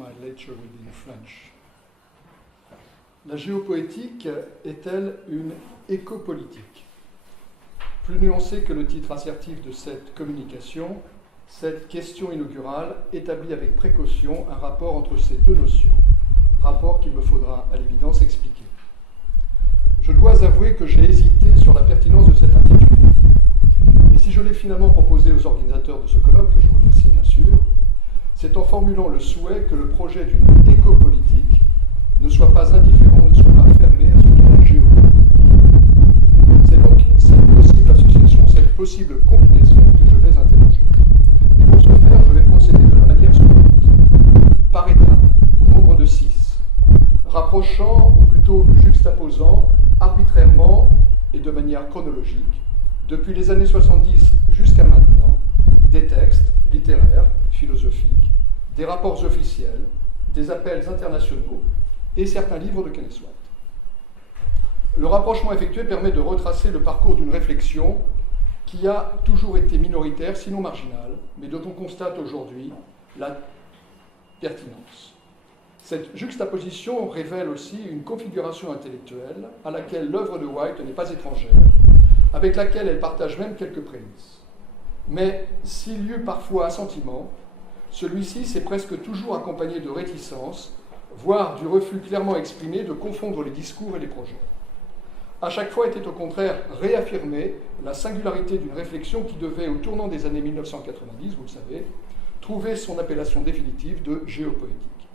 my lecture will be in French. La géopoétique est-elle une écopolitique? Plus nuancé que le titre assertif de cette communication, cette question inaugurale établit avec précaution un rapport entre ces deux notions, rapport qu'il me faudra à l'évidence expliquer. Je dois avouer que j'ai hésité sur la pertinence de cet intitulé. Et si je l'ai finalement proposé aux organisateurs de ce colloque, que je remercie bien sûr, c'est en formulant le souhait que le projet d'une écopolitique ne soit pas indifférent, ne soit pas fermé à ce qu'est la géopolitique. C'est donc cette possible association, cette possible combinaison que je vais interroger. Et pour ce faire, je vais procéder de la manière suivante, par étapes, au nombre de 6, rapprochant, ou plutôt juxtaposant, arbitrairement et de manière chronologique, depuis les années 70 jusqu'à maintenant, des textes littéraires, philosophiques, des rapports officiels, des appels internationaux et certains livres de Kenneth White. Le rapprochement effectué permet de retracer le parcours d'une réflexion qui a toujours été minoritaire, sinon marginale, mais dont on constate aujourd'hui la pertinence. Cette juxtaposition révèle aussi une configuration intellectuelle à laquelle l'œuvre de White n'est pas étrangère, avec laquelle elle partage même quelques prémices. Mais s'il y eut parfois assentiment, celui-ci s'est presque toujours accompagné de réticence, voire du refus clairement exprimé de confondre les discours et les projets. À chaque fois était au contraire réaffirmée la singularité d'une réflexion qui devait, au tournant des années 1990, vous le savez, trouver son appellation définitive de géopoétique.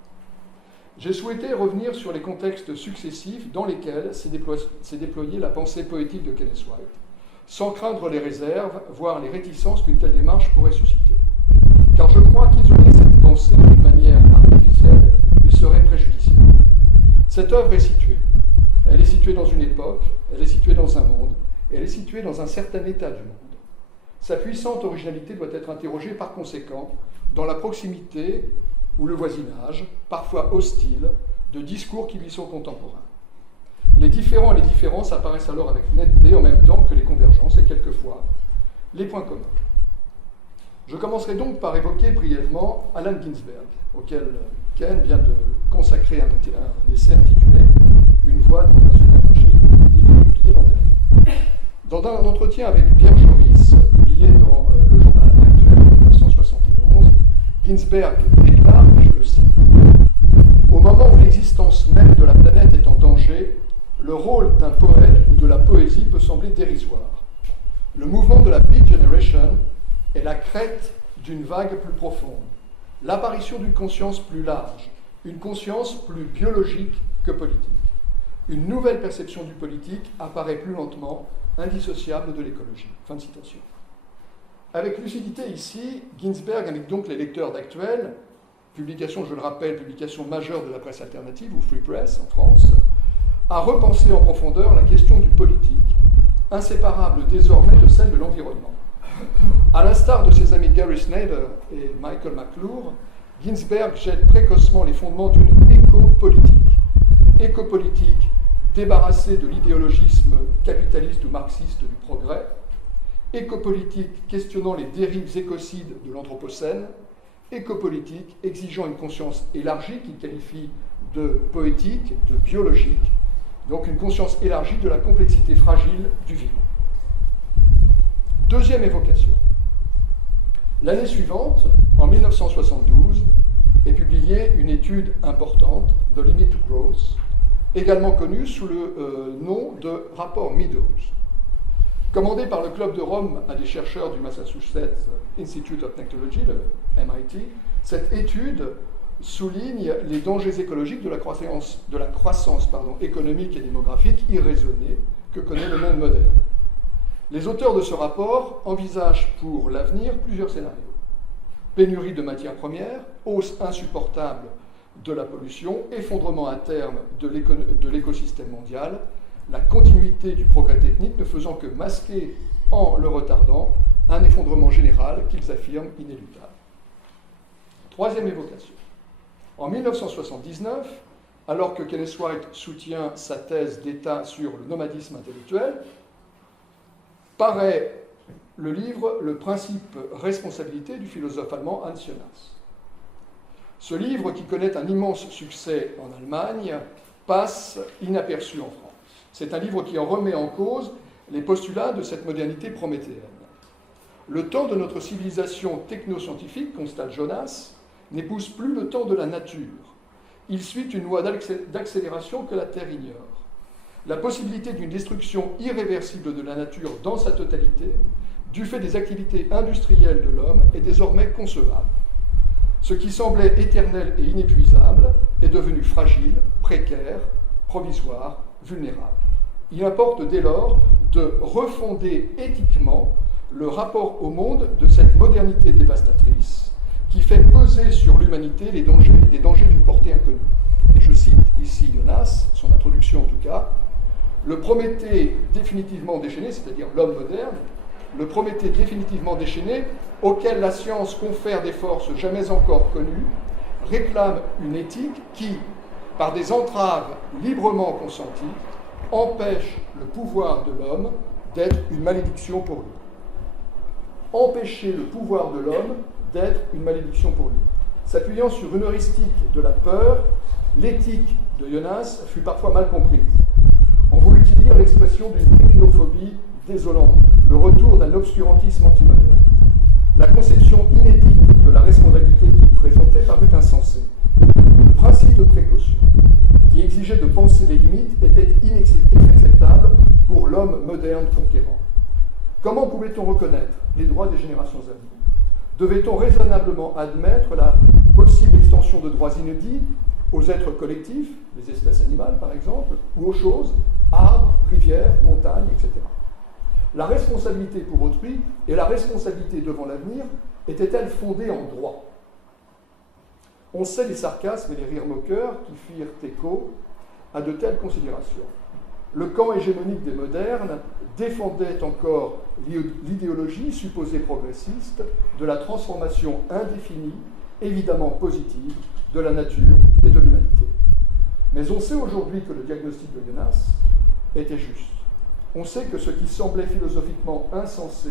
J'ai souhaité revenir sur les contextes successifs dans lesquels s'est déployée la pensée poétique de Kenneth White, sans craindre les réserves, voire les réticences qu'une telle démarche pourrait susciter. Car je crois qu'isoler cette pensée d'une manière artificielle lui serait préjudiciable. Cette œuvre est située. Elle est située dans une époque, elle est située dans un monde, et elle est située dans un certain état du monde. Sa puissante originalité doit être interrogée par conséquent dans la proximité ou le voisinage, parfois hostile, de discours qui lui sont contemporains. Les différents et les différences apparaissent alors avec netteté en même temps que les convergences et quelquefois les points communs. Je commencerai donc par évoquer brièvement Allen Ginsberg, auquel Ken vient de consacrer un essai intitulé « Une voix dans un supermarché », livre publié l'an dernier. Dans un entretien avec Pierre Joris, publié dans le journal Actuel en 1971, Ginsberg déclare, et je le cite, « Au moment où l'existence même de la planète est en danger, le rôle d'un poète ou de la poésie peut sembler dérisoire. Le mouvement de la Beat Generation est la crête d'une vague plus profonde, l'apparition d'une conscience plus large, une conscience plus biologique que politique. Une nouvelle perception du politique apparaît plus lentement, indissociable de l'écologie. » Fin de citation. Avec lucidité ici, Ginsberg invite donc les lecteurs d'Actuel, publication, je le rappelle, publication majeure de la presse alternative, ou Free Press en France, à repenser en profondeur la question du politique, inséparable désormais de celle de l'environnement. À l'instar de ses amis Gary Snyder et Michael McClure, Ginsberg jette précocement les fondements d'une éco-politique. Éco-politique débarrassée de l'idéologisme capitaliste ou marxiste du progrès, éco-politique questionnant les dérives écocides de l'Anthropocène, éco-politique exigeant une conscience élargie qu'il qualifie de poétique, de biologique, donc une conscience élargie de la complexité fragile du vivant. Deuxième évocation. L'année suivante, en 1972, est publiée une étude importante, The Limit to Growth, également connue sous le nom de rapport Meadows. Commandé par le Club de Rome à des chercheurs du Massachusetts Institute of Technology, le MIT, cette étude souligne les dangers écologiques de la croissance économique et démographique irraisonnée que connaît le monde moderne. Les auteurs de ce rapport envisagent pour l'avenir plusieurs scénarios. Pénurie de matières premières, hausse insupportable de la pollution, effondrement à terme de l'écosystème mondial, la continuité du progrès technique ne faisant que masquer, en le retardant, un effondrement général qu'ils affirment inéluctable. Troisième évocation. En 1979, alors que Kenneth White soutient sa thèse d'État sur le nomadisme intellectuel, paraît le livre « Le principe responsabilité » du philosophe allemand Hans Jonas. Ce livre, qui connaît un immense succès en Allemagne, passe inaperçu en France. C'est un livre qui en remet en cause les postulats de cette modernité prométhéenne. Le temps de notre civilisation technoscientifique, constate Jonas, n'épouse plus le temps de la nature. Il suit une loi d'accélération que la Terre ignore. La possibilité d'une destruction irréversible de la nature dans sa totalité, du fait des activités industrielles de l'homme, est désormais concevable. Ce qui semblait éternel et inépuisable est devenu fragile, précaire, provisoire, vulnérable. Il importe dès lors de refonder éthiquement le rapport au monde de cette modernité dévastatrice qui fait peser sur l'humanité des dangers d'une portée inconnue. Et je cite ici Jonas, son introduction en tout cas, « Le Prométhée définitivement déchaîné, c'est-à-dire l'homme moderne, le Prométhée définitivement déchaîné, auquel la science confère des forces jamais encore connues, réclame une éthique qui, par des entraves librement consenties, empêche le pouvoir de l'homme d'être une malédiction pour lui. » Empêcher le pouvoir de l'homme d'être une malédiction pour lui. S'appuyant sur une heuristique de la peur, l'éthique de Jonas fut parfois mal comprise. On voulut y lire l'expression d'une technophobie désolante, le retour d'un obscurantisme antimoderne. La conception inédite de la responsabilité qu'il présentait parut insensée. Le principe de précaution, qui exigeait de penser les limites, était inacceptable pour l'homme moderne conquérant. Comment pouvait-on reconnaître les droits des générations à venir? Devait-on raisonnablement admettre la possible extension de droits inédits aux êtres collectifs, les espèces animales par exemple, ou aux choses, arbres, rivières, montagnes, etc. La responsabilité pour autrui et la responsabilité devant l'avenir étaient-elles fondées en droit? On sait les sarcasmes et les rires moqueurs qui firent écho à de telles considérations. Le camp hégémonique des modernes défendait encore l'idéologie supposée progressiste de la transformation indéfinie, évidemment positive, de la nature et de l'humanité. Mais on sait aujourd'hui que le diagnostic de Jonas était juste. On sait que ce qui semblait philosophiquement insensé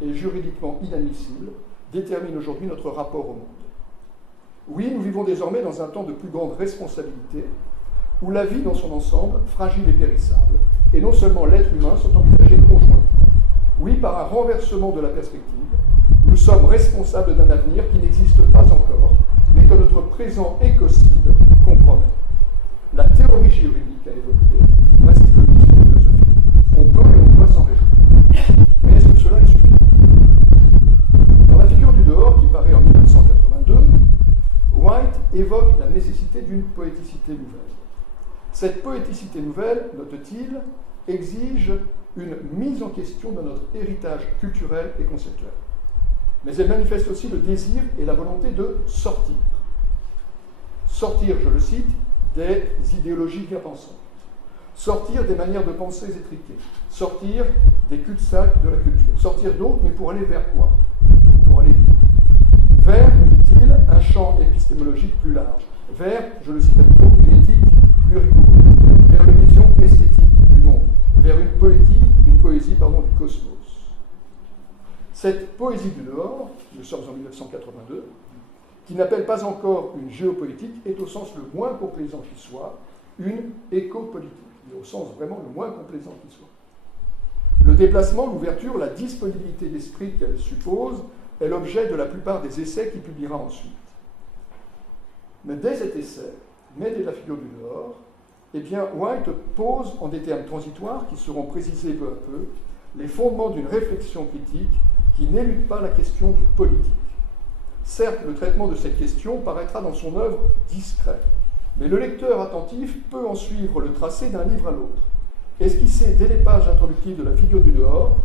et juridiquement inadmissible détermine aujourd'hui notre rapport au monde. Oui, nous vivons désormais dans un temps de plus grande responsabilité, où la vie dans son ensemble, fragile et périssable, et non seulement l'être humain sont envisagés conjointement. Oui, par un renversement de la perspective, nous sommes responsables d'un avenir qui n'existe pas encore, mais que notre présent écocide compromet. La théorie juridique a évolué, ainsi que le discours philosophique. On peut et on doit s'en réjouir. Mais est-ce que cela est suffisant? Dans la figure du dehors, qui paraît en 1982, White évoque la nécessité d'une poéticité nouvelle. Cette poéticité nouvelle, note-t-il, exige une mise en question de notre héritage culturel et conceptuel. Mais elle manifeste aussi le désir et la volonté de sortir. Sortir, je le cite, des idéologies bien pensantes. Sortir des manières de penser étriquées. Sortir des cul-de-sac de la culture. Sortir donc, mais pour aller vers quoi? Pour aller vers, nous dit-il, un champ épistémologique plus large. Vers, je le cite à nouveau, une éthique plus rigoureuse, vers une vision esthétique du monde, vers une poésie du cosmos. Cette poésie du dehors, nous sommes en 1982, qui n'appelle pas encore une géopolitique, est au sens le moins complaisant qui soit, une écopolitique, mais au sens vraiment le moins complaisant qui soit. Le déplacement, l'ouverture, la disponibilité d'esprit qu'elle suppose est l'objet de la plupart des essais qu'il publiera ensuite. Mais dès cet essai, mais dès la figure du dehors, eh bien, White pose en des termes transitoires qui seront précisés peu à peu les fondements d'une réflexion critique qui n'élude pas la question du politique. Certes, le traitement de cette question paraîtra dans son œuvre discret, mais le lecteur attentif peut en suivre le tracé d'un livre à l'autre. Esquisser dès les pages introductives de la figure du dehors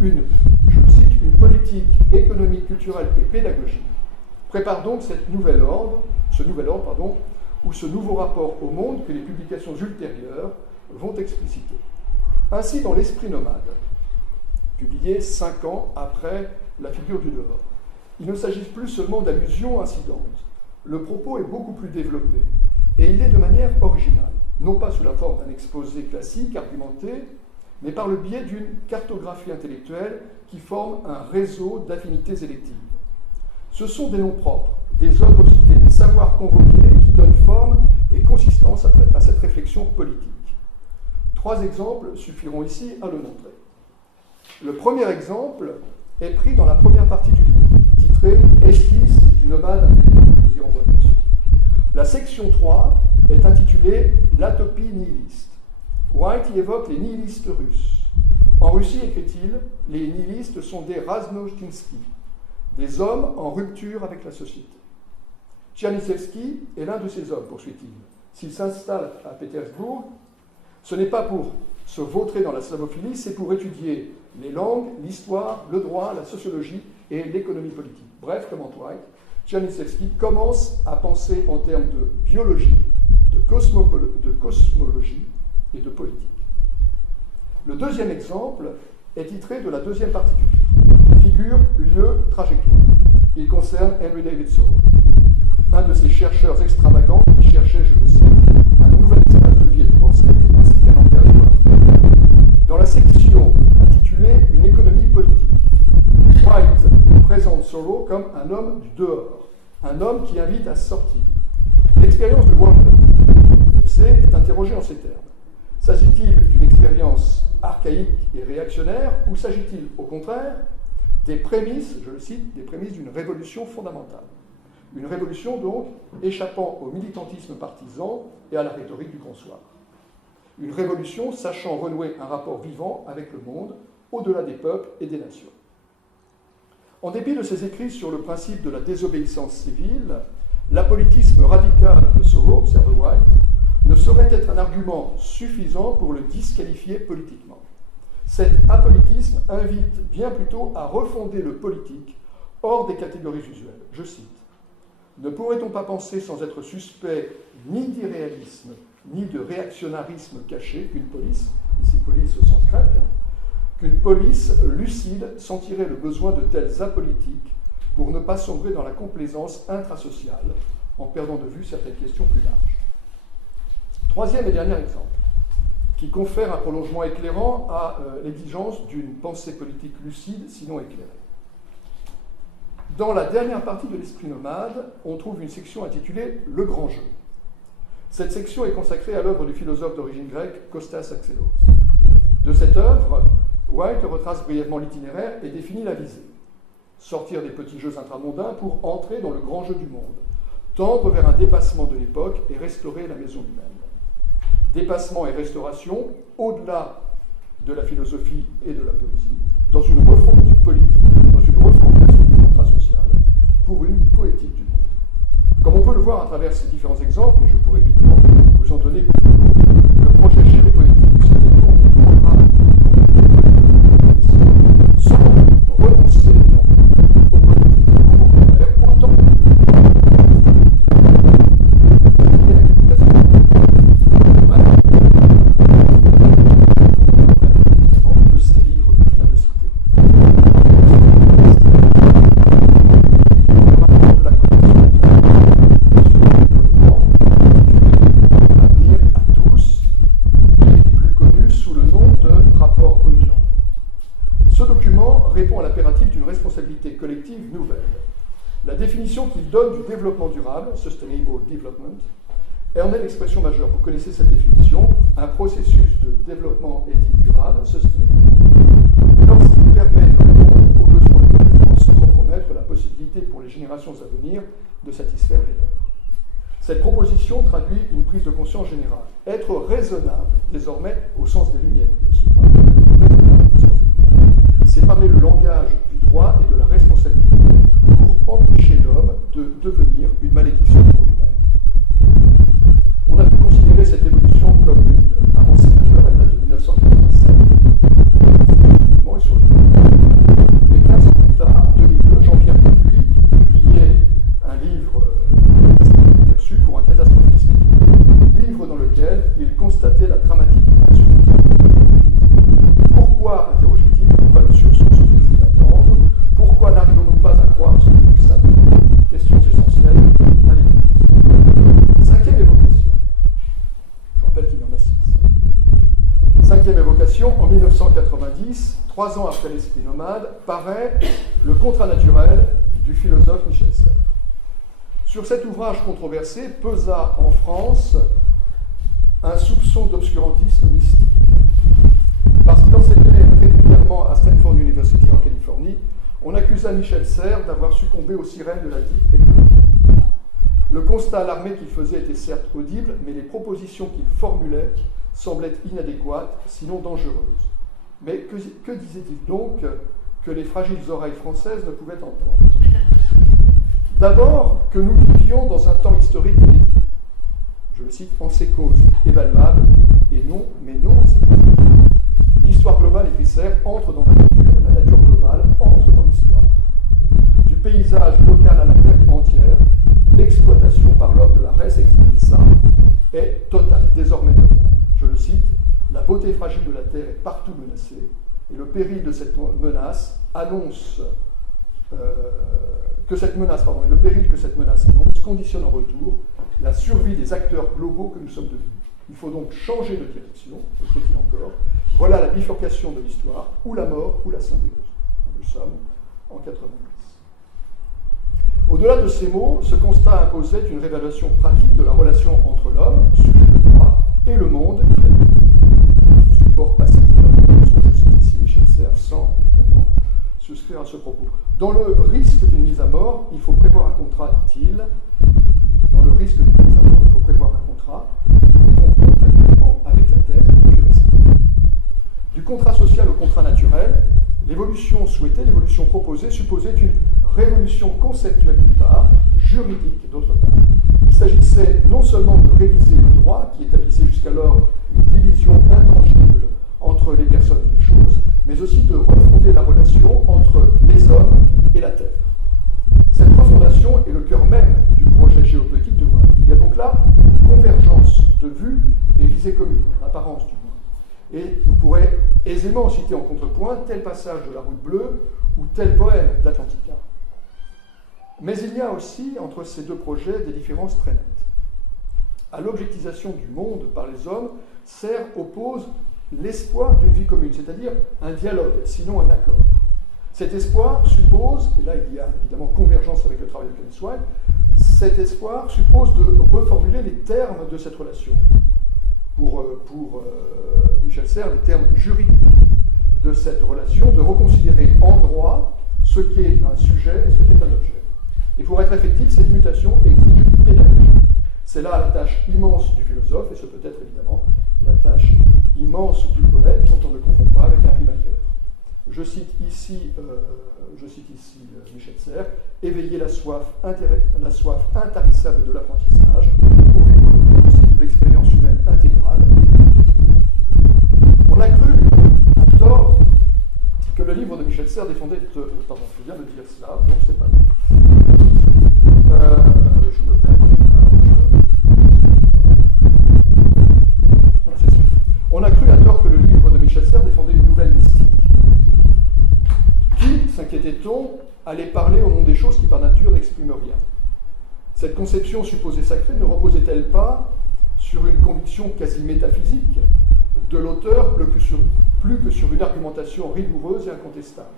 je le cite, une politique économique, culturelle et pédagogique prépare donc ce nouvel ordre, ou ce nouveau rapport au monde que les publications ultérieures vont expliciter. Ainsi, dans L'Esprit nomade, publié 5 ans après la figure du dehors, il ne s'agit plus seulement d'allusions incidentes. Le propos est beaucoup plus développé, et il est de manière originale, non pas sous la forme d'un exposé classique, argumenté, mais par le biais d'une cartographie intellectuelle qui forme un réseau d'affinités électives. Ce sont des noms propres, des œuvres citées, savoir convoqué qui donne forme et consistance à cette réflexion politique. 3 exemples suffiront ici à le montrer. Le premier exemple est pris dans la première partie du livre, titrée « Esquisse du nomade intelligent ». Nous y renvoie bien sûr. La section 3 est intitulée « L'atopie nihiliste ». White y évoque les nihilistes russes. En Russie, écrit-il, les nihilistes sont des raznochtinsky, des hommes en rupture avec la société. Tchernyshevsky est l'un de ces hommes, poursuit-il. S'il s'installe à Pétersbourg, ce n'est pas pour se vautrer dans la slavophilie, c'est pour étudier les langues, l'histoire, le droit, la sociologie et l'économie politique. Bref, commente White, Tchernyshevsky commence à penser en termes de biologie, de cosmologie et de politique. Le deuxième exemple est titré de la deuxième partie du livre, Figure, lieu, trajectoire. Il concerne Henry David Thoreau, un de ces chercheurs extravagants qui cherchait, je le cite, un nouvel espace de vie et de pensée, ainsi qu'un langage pour la vie. Dans la section intitulée « Une économie politique », White présente Thoreau comme un homme du dehors, un homme qui invite à sortir. L'expérience de Walden est interrogée en ces termes. S'agit-il d'une expérience archaïque et réactionnaire ou s'agit-il, au contraire, des prémices, je le cite, des prémices d'une révolution fondamentale? Une révolution, donc, échappant au militantisme partisan et à la rhétorique du grand soir. Une révolution sachant renouer un rapport vivant avec le monde, au-delà des peuples et des nations. En dépit de ses écrits sur le principe de la désobéissance civile, l'apolitisme radical de Thoreau, observe White, ne saurait être un argument suffisant pour le disqualifier politiquement. Cet apolitisme invite bien plutôt à refonder le politique hors des catégories usuelles. Je cite, « Ne pourrait-on pas penser sans être suspect ni d'irréalisme, ni de réactionnarisme caché qu'une police, ici police au sens grec, qu'une police lucide sentirait le besoin de tels apolitiques pour ne pas sombrer dans la complaisance intrasociale en perdant de vue certaines questions plus larges. » Troisième et dernier exemple, qui confère un prolongement éclairant à l'exigence d'une pensée politique lucide, sinon éclairée. Dans la dernière partie de l'Esprit nomade, on trouve une section intitulée « Le grand jeu ». Cette section est consacrée à l'œuvre du philosophe d'origine grecque Kostas Axelos. De cette œuvre, White retrace brièvement l'itinéraire et définit la visée. Sortir des petits jeux intramondains pour entrer dans le grand jeu du monde, tendre vers un dépassement de l'époque et restaurer la maison humaine. Dépassement et restauration, au-delà de la philosophie et de la poésie, dans une refonte du politique, dans une reformulation du contrat social, pour une poétique du monde. Comme on peut le voir à travers ces différents exemples, et je pourrais évidemment vous en donner beaucoup d'autres, le projet géopolitique se détourne des programmes sans renoncer aux politiques, au contraire, autant de ces livres que je viens de citer. De la Avenir à tous, et plus connu sous le nom de rapport Brundtland. Ce document répond à l'impératif d'une responsabilité collective nouvelle. La définition qu'il donne du développement durable, Sustainable Development, en est l'expression majeure. Vous connaissez cette définition, un processus de développement est dit durable, sustainable, lorsqu'il permet de répondre aux besoins du présent sans compromettre la possibilité pour les générations à venir de satisfaire les leurs. Cette proposition traduit une prise de conscience générale. Être raisonnable, désormais au sens des Lumières, bien sûr, c'est parler le langage du droit et de la responsabilité pour empêcher l'homme de devenir une malédiction pour lui-même. On a pu considérer cette évolution comme une avancée majeure, elle date de 1987, et sur le mais 15 ans plus tard, en 2002, Jean-Pierre Dupuis publiait un livre perçu pour un catastrophisme éclairé, livre dans lequel il constatait la dramatique insuffisance de l'Église. Pourquoi, interrogeait-il, pourquoi le sursaut se fait-il attendre? Pourquoi n'arrivons-nous pas à croire ce que nous savons? Questions essentielles à l'Église. Cinquième évocation. Je rappelle qu'il y en a 6. Cinquième évocation, en 1990, 3 ans après l'Esprit nomade, paraît le contrat naturel du philosophe Michel Serres. Sur cet ouvrage controversé pesa en France un soupçon d'obscurantisme mystique. Parce qu'il enseignait régulièrement à Stanford University en Californie, on accusa Michel Serres d'avoir succombé aux sirènes de la dite écologie. Le constat alarmé qu'il faisait était certes audible, mais les propositions qu'il formulait semblaient inadéquates, sinon dangereuses. Mais que disait-il donc que les fragiles oreilles françaises ne pouvaient entendre? D'abord, que nous vivions dans un temps historique inédit. Je le cite, en ses causes évaluables, et non, mais non en ses causes. L'histoire globale, écrit Serres, entre dans la nature globale entre dans l'histoire. Du paysage local à la terre entière, l'exploitation par l'homme de la res extensa est totale, désormais totale. Je le cite, la beauté fragile de la terre est partout menacée, et le péril de cette menace annonce le péril que cette menace annonce conditionne en retour la survie des acteurs globaux que nous sommes devenus. Il faut donc changer de direction, écrit-il encore. Voilà la bifurcation de l'histoire, ou la mort, ou la symbiose. Nous sommes en 90. Au-delà de ces mots, ce constat imposait une révélation pratique de la relation entre l'homme, sujet de droit, et le monde, support passif de la révolution. Je cite ici Michel Serres, sans évidemment souscrire à ce propos. Dans le risque d'une mise à mort, il faut prévoir un contrat, dit-il. Dans le risque d'une mise à mort, il faut prévoir un contrat. Nous vivons actuellement avec la Terre plus récemment. Du contrat social au contrat naturel, l'évolution souhaitée, l'évolution proposée, supposait une révolution conceptuelle d'une part, juridique d'autre part. Il s'agissait non seulement de réviser le droit, qui établissait jusqu'alors une division intangible entre les personnes et les choses, mais aussi de refonder la relation entre les hommes et la Terre. Cette refondation est le cœur même du projet géopolitique de White. Il y a donc là une convergence de vues et visées communes, en apparence du moins. Et vous pourrez aisément citer en contrepoint tel passage de La Route Bleue ou tel poème d'Atlantica. Mais il y a aussi, entre ces deux projets, des différences très nettes. À l'objectisation du monde par les hommes, Serres oppose l'espoir d'une vie commune, c'est-à-dire un dialogue, sinon un accord. Cet espoir suppose, et là il y a évidemment convergence avec le travail de Kenneth White, cet espoir suppose de reformuler les termes de cette relation. Pour Michel Serres, les termes juridiques de cette relation, de reconsidérer en droit ce qu'est un sujet et ce qu'est un objet. Et pour être effective, cette mutation exige une pédagogie. C'est là la tâche immense du philosophe, et ce peut être évidemment la tâche immense du poète, quand on ne confond pas avec un rimailleur. Je cite ici Michel Serres, éveiller la soif intarissable de l'apprentissage pour vivre le mieux possible l'expérience humaine intégrale et démocratique. On a cru, à tort, que le livre de Michel Serres défendait... Pardon, je viens de dire cela, donc c'est pas grave. Je me perds dans non, c'est ça. On a cru à tort que le livre de Michel Serres défendait une nouvelle mystique. Qui, s'inquiétait-on, allait parler au nom des choses qui par nature n'expriment rien? Cette conception supposée sacrée ne reposait-elle pas sur une conviction quasi métaphysique de l'auteur plus que sur une argumentation rigoureuse et incontestable?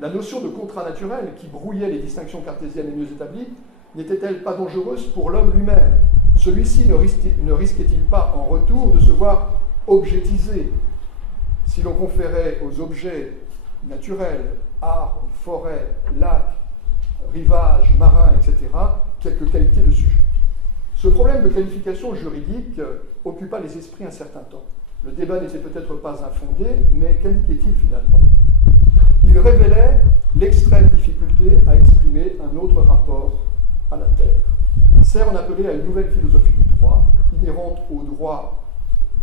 La notion de contrat naturel qui brouillait les distinctions cartésiennes les mieux établies n'était-elle pas dangereuse pour l'homme lui-même? Celui-ci ne risquait-il pas en retour de se voir objectisé si l'on conférait aux objets naturels, arbres, forêts, lacs, rivages, marins, etc., quelques qualités de sujet? Ce problème de qualification juridique occupa les esprits un certain temps. Le débat n'était peut-être pas infondé, mais qu'indiquait-il finalement? Il révélait l'extrême difficulté à exprimer un autre rapport à la Terre. Serres en appelait à une nouvelle philosophie du droit, inhérente aux droits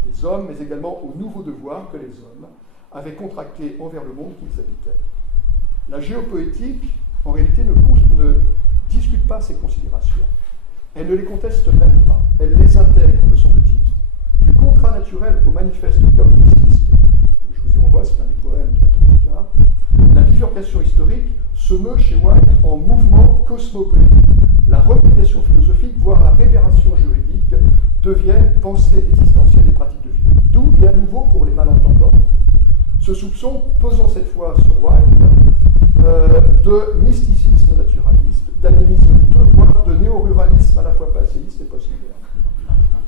des hommes, mais également aux nouveaux devoirs que les hommes avaient contractés envers le monde qu'ils habitaient. La géopoétique, en réalité, ne discute pas ces considérations. Elle ne les conteste même pas. Elle les intègre, me semble-t-il. Du contrat naturel au manifeste chaoticiste, je vous y renvoie, c'est un des poèmes d'Atlantica, la bifurcation historique se meut chez White en mouvement cosmopolitique. La replication philosophique, voire la réparation juridique, deviennent pensée existentielle et pratique de vie. D'où, et à nouveau pour les malentendants, ce soupçon pesant cette fois sur White de mysticisme naturaliste, d'animisme douteux, voire de néo-ruralisme à la fois passéiste et post-moderne.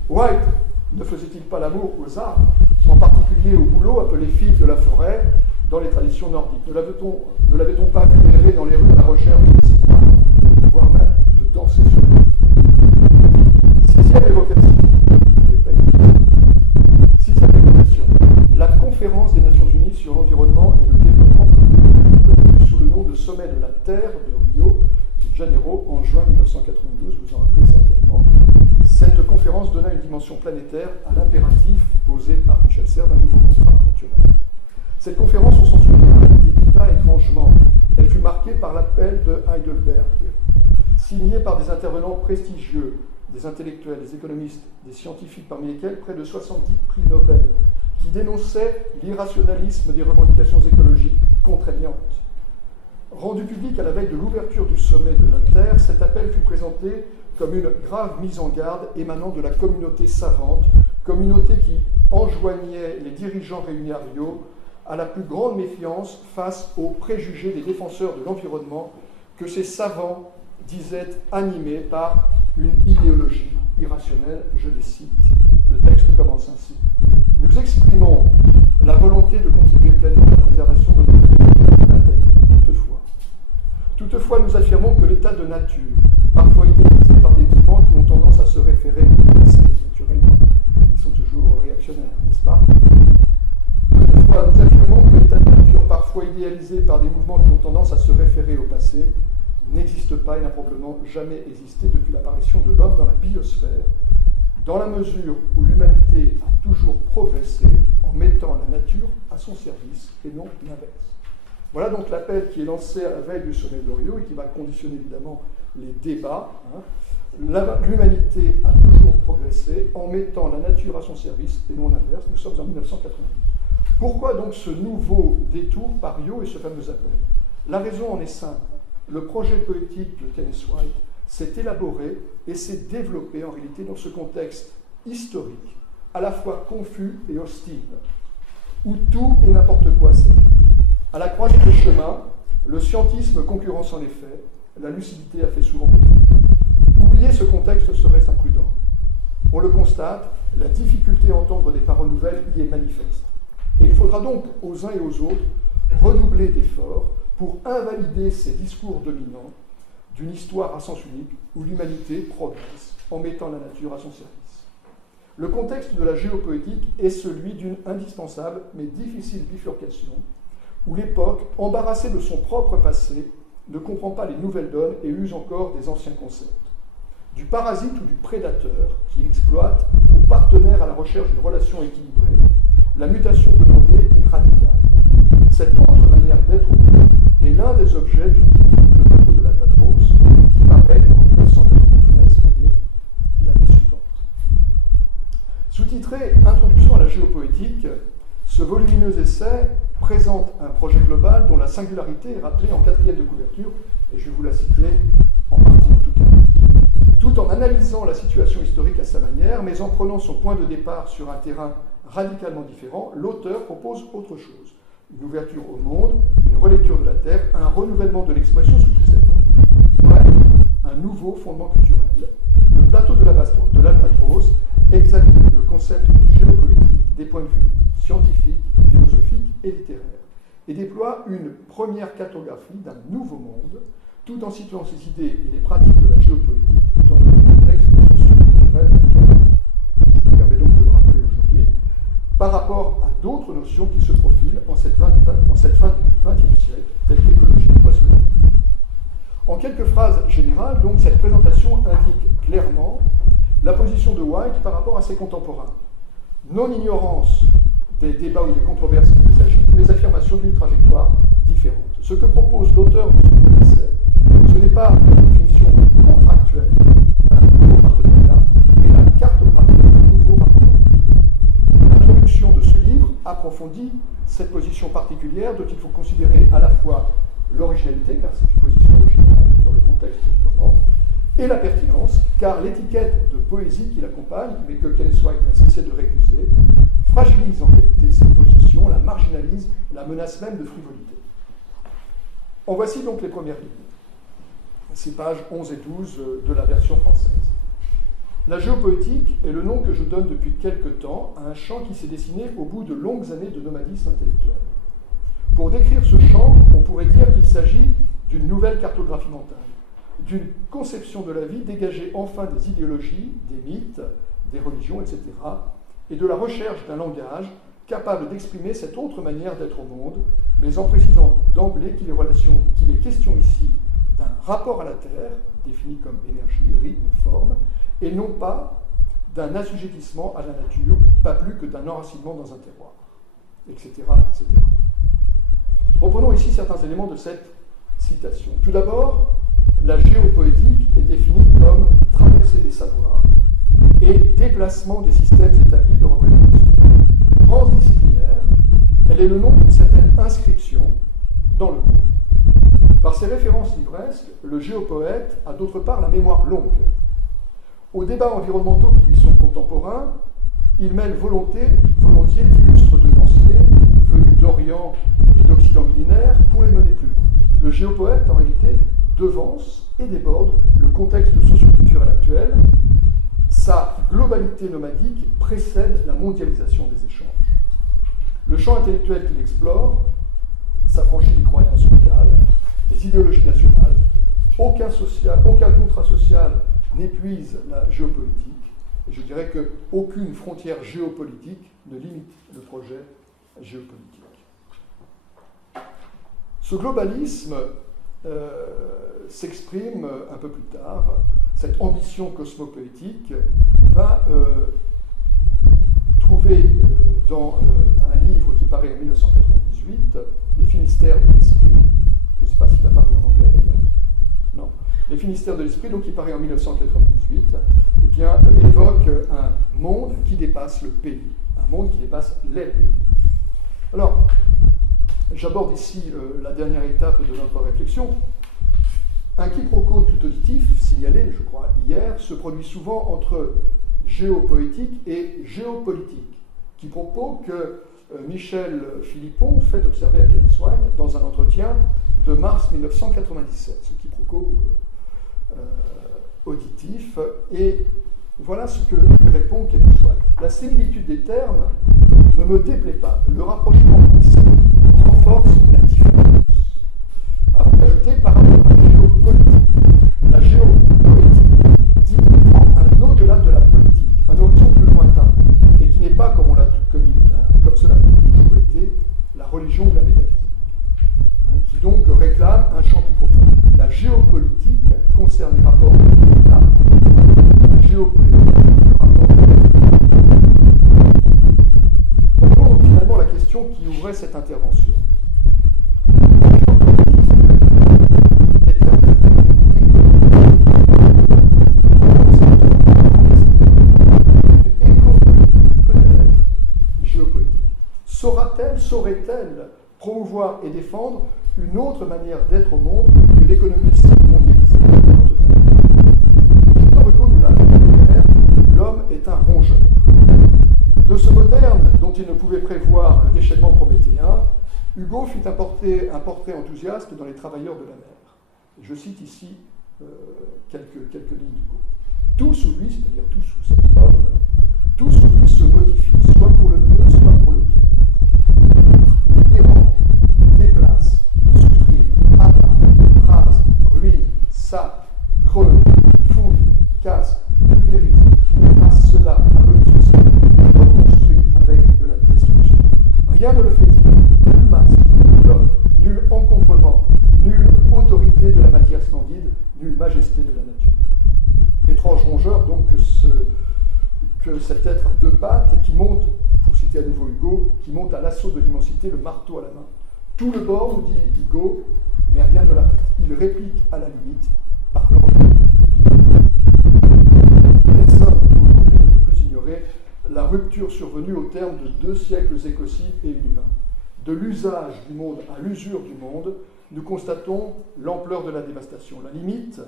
White ne faisait-il pas l'amour aux arbres, en particulier au bouleau appelé fille de la forêt dans les traditions nordiques? Ne l'avait-on pas vu errer dans les rues de la recherche de ses points, voire même de danser sur lui? Sixième évocation, la conférence des Nations Unies sur l'environnement et le développement, sous le nom de Sommet de la Terre de Rio de Janeiro en juin 1992, vous en rappelez certainement. Cette conférence donna une dimension planétaire à l'impératif posé par Michel Serres d'un nouveau contrat naturel. Cette conférence, on s'en souvient, débuta étrangement. Elle fut marquée par l'appel de Heidelberg, signé par des intervenants prestigieux, des intellectuels, des économistes, des scientifiques, parmi lesquels près de 70 prix Nobel, qui dénonçaient l'irrationalisme des revendications écologiques contraignantes. Rendu public à la veille de l'ouverture du sommet de la Terre, cet appel fut présenté comme une grave mise en garde émanant de la communauté savante, communauté qui enjoignait les dirigeants réunis à Rio à la plus grande méfiance face aux préjugés des défenseurs de l'environnement que ces savants disaient animés par une idéologie irrationnelle. Je les cite. Le texte commence ainsi. Nous exprimons la volonté de contribuer pleinement à la préservation de notre énergie à la Terre. Toutefois, nous affirmons que l'état de nature, parfois idéalisé par des mouvements qui ont tendance à se référer au passé, naturellement, ils sont toujours réactionnaires, n'est-ce pas? Toutefois, nous affirmons que l'état de nature, parfois idéalisé par des mouvements qui ont tendance à se référer au passé, n'existe pas et n'a probablement jamais existé depuis l'apparition de l'homme dans la biosphère, dans la mesure où l'humanité a toujours progressé en mettant la nature à son service et non l'inverse. Voilà donc l'appel qui est lancé à la veille du sommet de Rio et qui va conditionner évidemment les débats. L'humanité a toujours progressé en mettant la nature à son service et non l'inverse. Nous sommes en 1990. Pourquoi donc ce nouveau détour par Rio et ce fameux appel? La raison en est simple. Le projet poétique de Kenneth White s'est élaboré et s'est développé en réalité dans ce contexte historique, à la fois confus et hostile, où tout et n'importe quoi s'est dit. À la croisée des chemins, le scientisme concurrençant les faits, la lucidité a fait souvent défaut. Oublier ce contexte serait imprudent. On le constate, la difficulté à entendre des paroles nouvelles y est manifeste. Et il faudra donc aux uns et aux autres redoubler d'efforts pour invalider ces discours dominants d'une histoire à sens unique où l'humanité progresse en mettant la nature à son service. Le contexte de la géopoétique est celui d'une indispensable mais difficile bifurcation où l'époque, embarrassée de son propre passé, ne comprend pas les nouvelles donnes et use encore des anciens concepts. Du parasite ou du prédateur qui exploite au partenaire à la recherche d'une relation équilibrée, la mutation demandée est radicale. Cette autre manière d'être au monde est l'un des objets du livre Le bateau de l'Albatros, qui paraît en 1993, c'est-à-dire l'année suivante. Sous-titré Introduction à la géopoétique, ce volumineux essai présente un projet global dont la singularité est rappelée en quatrième de couverture, et je vais vous la citer en partie en tout cas. Tout en analysant la situation historique à sa manière, mais en prenant son point de départ sur un terrain radicalement différent, l'auteur propose autre chose. Une ouverture au monde, une relecture de la Terre, un renouvellement de l'expression sous toutes ses formes. Bref, un nouveau fondement culturel. Le plateau de l'Albatros examine le concept de géopoétique des points de vue scientifiques, philosophiques et littéraires, et déploie une première cartographie d'un nouveau monde, tout en situant ses idées et les pratiques de la géopoétique dans le contexte socio-culturel actuel. Je me permets donc de le rappeler aujourd'hui, par rapport à d'autres notions qui se profilent en cette fin du XXe siècle, telles que l'écologie et postmodernité. En quelques phrases générales, donc, cette présentation indique clairement la position de White par rapport à ses contemporains. Non-ignorance des débats ou des controverses qui les agitent, mais affirmation d'une trajectoire différente. Ce que propose l'auteur de ce essai, ce n'est pas la définition contractuelle d'un nouveau partenariat, mais la cartographie d'un nouveau rapport. L'introduction de ce livre approfondit cette position particulière dont il faut considérer à la fois l'originalité, car c'est une position originale dans le contexte du moment, et la pertinence, car l'étiquette de poésie qui l'accompagne, mais que Kenneth White n'a cessé de récuser, fragilise en réalité cette position, la marginalise, la menace même de frivolité. En voici donc les premières lignes. c'est pages 11 et 12 de la version française. La géopoétique est le nom que je donne depuis quelque temps à un champ qui s'est dessiné au bout de longues années de nomadisme intellectuel. Pour décrire ce champ, on pourrait dire qu'il s'agit d'une nouvelle cartographie mentale, d'une conception de la vie dégagée enfin des idéologies, des mythes, des religions, etc., et de la recherche d'un langage capable d'exprimer cette autre manière d'être au monde, mais en précisant d'emblée qu'il est question ici d'un rapport à la Terre, défini comme énergie, rythme, forme, et non pas d'un assujettissement à la nature, pas plus que d'un enracinement dans un terroir, etc., etc. Reprenons ici certains éléments de cette citation. Tout d'abord, la géopoétique est définie comme traversée des savoirs et déplacement des systèmes établis de représentation. Transdisciplinaire, elle est le nom d'une certaine inscription dans le monde. Par ses références livresques, le géopoète a d'autre part la mémoire longue. Aux débats environnementaux qui lui sont contemporains, il mêle volontiers d'illustres devanciers venus d'Orient et d'Occident millénaire pour les mener plus loin. Le géopoète, en réalité, devance et déborde le contexte socio-culturel actuel. Sa globalité nomadique précède la mondialisation des échanges. Le champ intellectuel qu'il explore s'affranchit des croyances locales, des idéologies nationales. Aucun contrat social n'épuise la géopolitique. Et je dirais qu'aucune frontière géopolitique ne limite le projet géopolitique. Ce globalisme s'exprime un peu plus tard. Cette ambition cosmopoétique va trouver dans un livre qui paraît en 1998, Les Finistères de l'Esprit. Je ne sais pas s'il a paru en anglais d'ailleurs. Non. Les Finistères de l'Esprit, donc qui paraît en 1998, eh bien, évoque un monde qui dépasse le pays, un monde qui dépasse les pays. Alors, j'aborde ici la dernière étape de notre réflexion. Un quiproquo tout auditif, signalé, je crois, hier, se produit souvent entre géopoétique et géopolitique, quiproquo que Michel Philippon fait observer à Kenneth White dans un entretien de mars 1997, ce quiproquo auditif, et voilà ce que répond Kenneth White. La similitude des termes ne me déplaît pas. Le rapprochement ici renforce la différence. Avant d'ajouter, par rapport à la géopolitique dit un au-delà de la politique, un horizon plus lointain, et qui n'est pas, comme cela a toujours été, la religion ou la métaphysique, qui donc réclame un champ plus profond. La géopolitique concerne les rapports de l'État, la géopolitique, le rapport de l'État. On prend donc finalement la question qui ouvrait cette intervention. La géopolitique est-elle géopolitique? Saurait-elle promouvoir et défendre une autre manière d'être au monde que l'économiste mondialisé l'homme est un rongeur. De ce moderne dont il ne pouvait prévoir le déchaînement prométhéen, Hugo fit un portrait enthousiaste dans Les Travailleurs de la mer. Je cite ici quelques lignes d'Hugo. Tout sous lui, c'est-à-dire tout sous cet homme, tout sous lui se modifie, soit pour le mieux, soit pour le pire. Il dérange, déplace, supprime, abat, rase, ruine, sape, creuse, fouille, casse, pulvérise, efface cela, abolit ceci, reconstruit avec de la destruction. Rien ne le fait dire, nulle masse, nul bloc, nul encombrement, nulle autorité de la matière splendide, nulle majesté de la nature. Étrange rongeur donc que cet être à deux pattes qui monte, pour citer à nouveau Hugo, qui monte à l'assaut de l'immensité, le marteau à la main. Tout le bord, nous dit Hugo, mais rien ne l'arrête. Il réplique à la limite par l'enjeu. Personne aujourd'hui ne peut plus ignorer la rupture survenue au terme de 2 siècles écocides et inhumains. De l'usage du monde à l'usure du monde, nous constatons l'ampleur de la dévastation. La limite,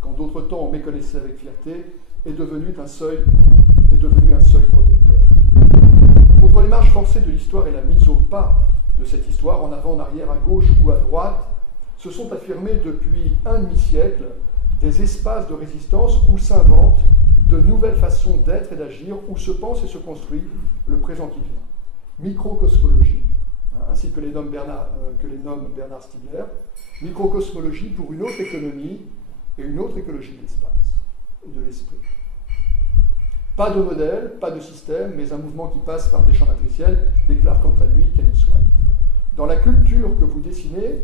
qu'en d'autres temps on méconnaissait avec fierté, est devenu un seuil protecteur. Contre les marches forcées de l'histoire et la mise au pas de cette histoire, en avant, en arrière, à gauche ou à droite, se sont affirmés depuis un demi-siècle des espaces de résistance où s'inventent de nouvelles façons d'être et d'agir, où se pense et se construit le présent qui vient. Microcosmologie, ainsi que les nomme Bernard Stiegler, microcosmologie pour une autre économie et une autre écologie de l'espace et de l'esprit. Pas de modèle, pas de système, mais un mouvement qui passe par des champs matriciels, déclare quant à lui Kenneth White. Dans la culture que vous dessinez,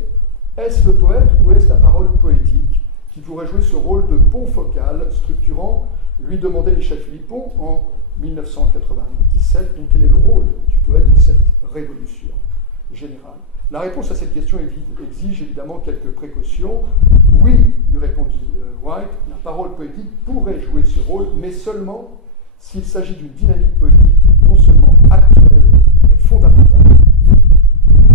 est-ce le poète ou est-ce la parole poétique qui pourrait jouer ce rôle de pont focal structurant, lui demandait Michel Philippon en 1997. Donc quel est le rôle du poète dans cette révolution générale? La réponse à cette question exige évidemment quelques précautions. Oui, lui répondit White, la parole poétique pourrait jouer ce rôle, mais seulement s'il s'agit d'une dynamique poétique non seulement actuelle, mais fondamentale.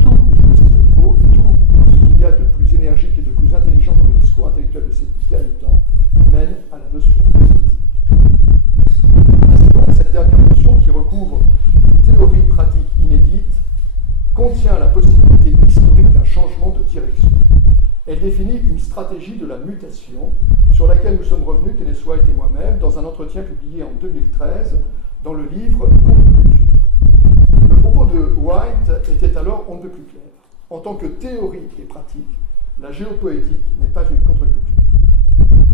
Tout, je le cite à nouveau, tout dans ce qu'il y a de plus énergique et de plus intelligent dans le discours intellectuel de ces derniers temps mène à la notion politique. C'est donc cette dernière notion qui recouvre une théorie pratique inédite, contient la possibilité historique d'un changement de direction. Elle définit une stratégie de la mutation sur laquelle nous sommes revenus, Kenneth White et moi-même, dans un entretien publié en 2013 dans le livre Contre-culture. Le propos de White était alors on ne peut plus clair. En tant que théorie et pratique, la géopoétique n'est pas une contre-culture.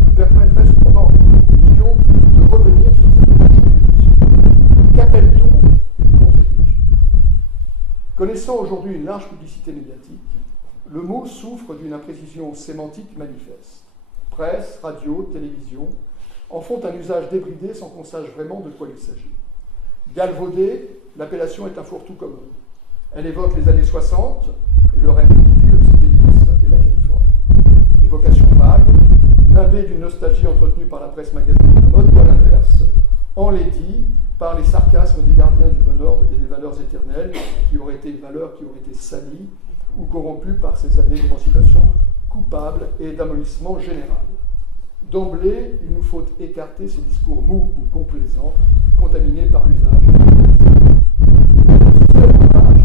Je me permettrai cependant, en conclusion, de revenir sur cette contre-culture. Qu'appelle-t-on une contre-culture? Connaissant aujourd'hui une large publicité médiatique, le mot souffre d'une imprécision sémantique manifeste. Presse, radio, télévision en font un usage débridé sans qu'on sache vraiment de quoi il s'agit. Galvaudée, l'appellation est un fourre-tout commode. Elle évoque les années 60 et le rêve hippie, le psychédélisme et la Californie. Évocation vague, nimbée d'une nostalgie entretenue par la presse magazine de la mode, ou à l'inverse, enlaidie par les sarcasmes des gardiens du bon ordre et des valeurs éternelles qui auraient été salies ou corrompues par ces années d'émancipation coupable et d'amollissement général. D'emblée, il nous faut écarter ces discours mous ou complaisants, contaminés par l'usage de ce célèbre ouvrage,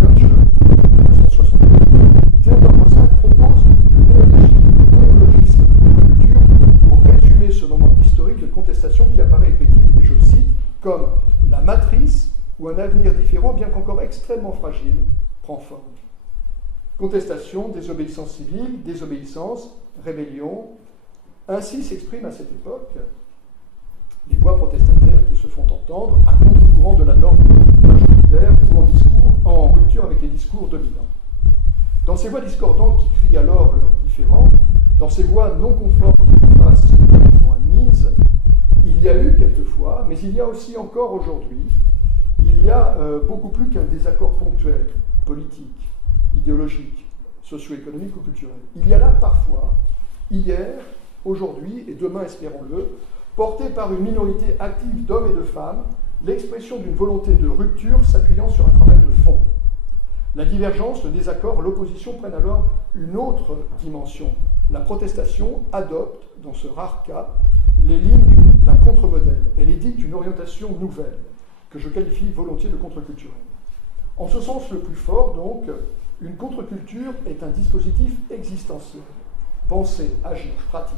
Culture, 1968, Théodore Roszak propose le néologisme de culture pour résumer ce moment historique de contestation qui apparaît écrit, et je le cite, comme la matrice où un avenir différent, bien qu'encore extrêmement fragile, prend forme. Contestation, désobéissance civile, désobéissance, rébellion. Ainsi s'expriment à cette époque les voix protestataires qui se font entendre à contre-courant de la norme majoritaire ou en rupture avec les discours dominants. Dans ces voix discordantes qui crient alors leurs différends, dans ces voix non conformes qui fassent non admises, il y a eu quelquefois, mais il y a aussi encore aujourd'hui, il y a beaucoup plus qu'un désaccord ponctuel, politique, idéologique, socio-économique ou culturel. Il y a là parfois, hier, aujourd'hui et demain, espérons-le, porté par une minorité active d'hommes et de femmes, l'expression d'une volonté de rupture s'appuyant sur un travail de fond. La divergence, le désaccord, l'opposition prennent alors une autre dimension. La protestation adopte, dans ce rare cas, les lignes d'un contre-modèle. Elle édicte une orientation nouvelle, que je qualifie volontiers de contre-culturelle. En ce sens le plus fort, donc, une contre-culture est un dispositif existentiel, pensé, agir, pratique,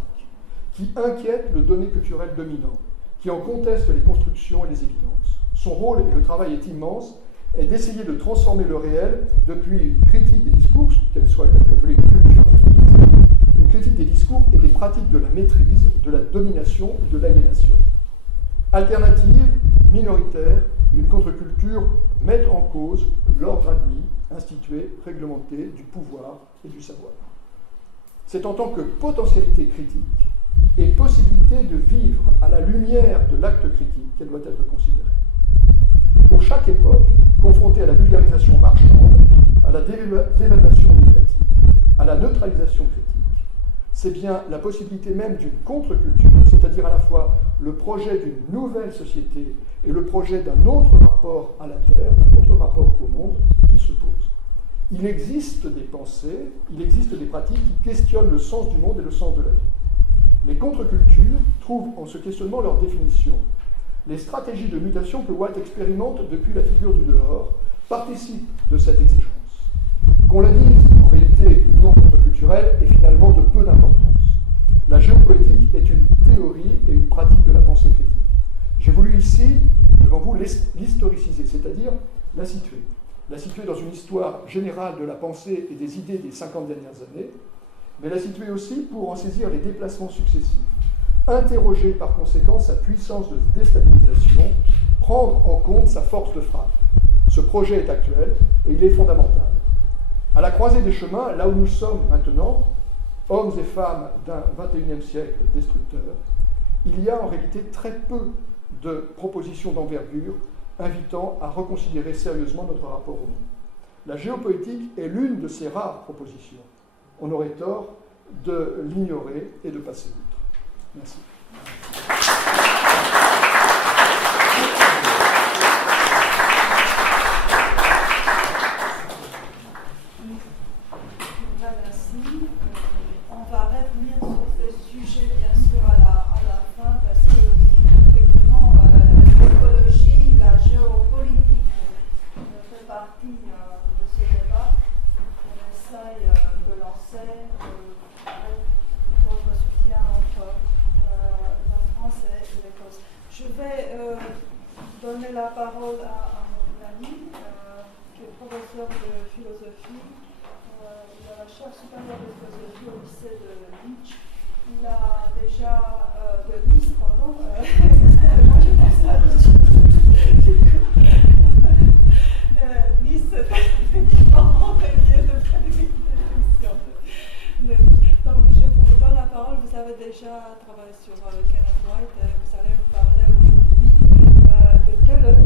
qui inquiète le donné culturel dominant, qui en conteste les constructions et les évidences. Son rôle, et le travail est immense, est d'essayer de transformer le réel depuis une critique des discours, qu'elle soit appelée culturalisme, une critique des discours et des pratiques de la maîtrise, de la domination et de l'aliénation. Alternative, minoritaire, une contre-culture met en cause l'ordre admis, institué, réglementé du pouvoir et du savoir. C'est en tant que potentialité critique et possibilité de vivre à la lumière de l'acte critique qu'elle doit être considérée. Pour chaque époque, confrontée à la vulgarisation marchande, à la dévaluation médiatique, à la neutralisation critique, c'est bien la possibilité même d'une contre-culture, c'est-à-dire à la fois le projet d'une nouvelle société et le projet d'un autre rapport à la Terre, d'un autre rapport au monde, qui se pose. Il existe des pensées, il existe des pratiques qui questionnent le sens du monde et le sens de la vie. Les contre-cultures trouvent en ce questionnement leur définition. Les stratégies de mutation que White expérimente depuis la figure du dehors participent de cette exigence. Qu'on la dise en réalité lutter ou non contre le culturel est finalement de peu d'importance. La géopoétique est une théorie et une pratique de la pensée critique. J'ai voulu ici, devant vous, l'historiciser, c'est-à-dire la situer. La situer dans une histoire générale de la pensée et des idées des 50 dernières années, mais la situer aussi pour en saisir les déplacements successifs. Interroger par conséquent sa puissance de déstabilisation, prendre en compte sa force de frappe. Ce projet est actuel et il est fondamental. À la croisée des chemins, là où nous sommes maintenant, hommes et femmes d'un XXIe siècle destructeur, il y a en réalité très peu de propositions d'envergure invitant à reconsidérer sérieusement notre rapport au monde. La géopoétique est l'une de ces rares propositions. On aurait tort de l'ignorer et de passer outre. Merci. On va revenir sur ce sujet bien sûr à la fin parce que effectivement l'écologie, la géopolitique fait partie de ce débat. On essaye de lancer votre soutien entre la France et l'Écosse. Je vais donner la parole à mon ami qui est professeur de philosophie. Il a la chaire supérieure de philosophie au lycée de Leeds. Il a déjà de Nice, pardon. Moi j'ai pensé à Nice, c'est effectivement relié de prédilection. Donc je vous donne la parole. Vous avez déjà travaillé sur Kenneth White et vous allez nous parler aujourd'hui de Deleuze,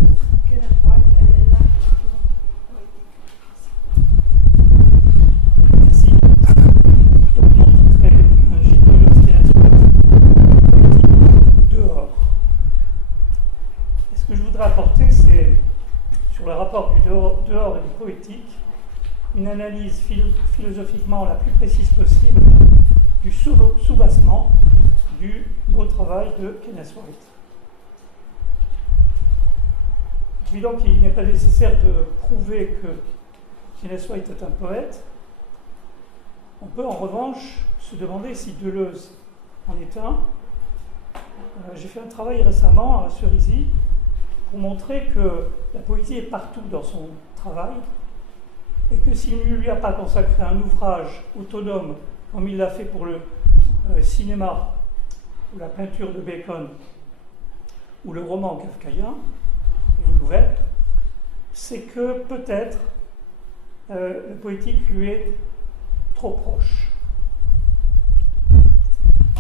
Kenneth White et l'architecture poétique. Ce que je voudrais apporter, c'est, sur le rapport du dehors et du poétique, une analyse philosophiquement la plus précise possible du soubassement du beau travail de Kenneth White. Évidemment qu'il n'est pas nécessaire de prouver que Kenneth White est un poète. On peut en revanche se demander si Deleuze en est un. J'ai fait un travail récemment à Cerisy pour montrer que la poésie est partout dans son travail et que s'il ne lui a pas consacré un ouvrage autonome comme il l'a fait pour le cinéma ou la peinture de Bacon ou le roman kafkaïen, les nouvelles, c'est que peut-être le poétique lui est trop proche.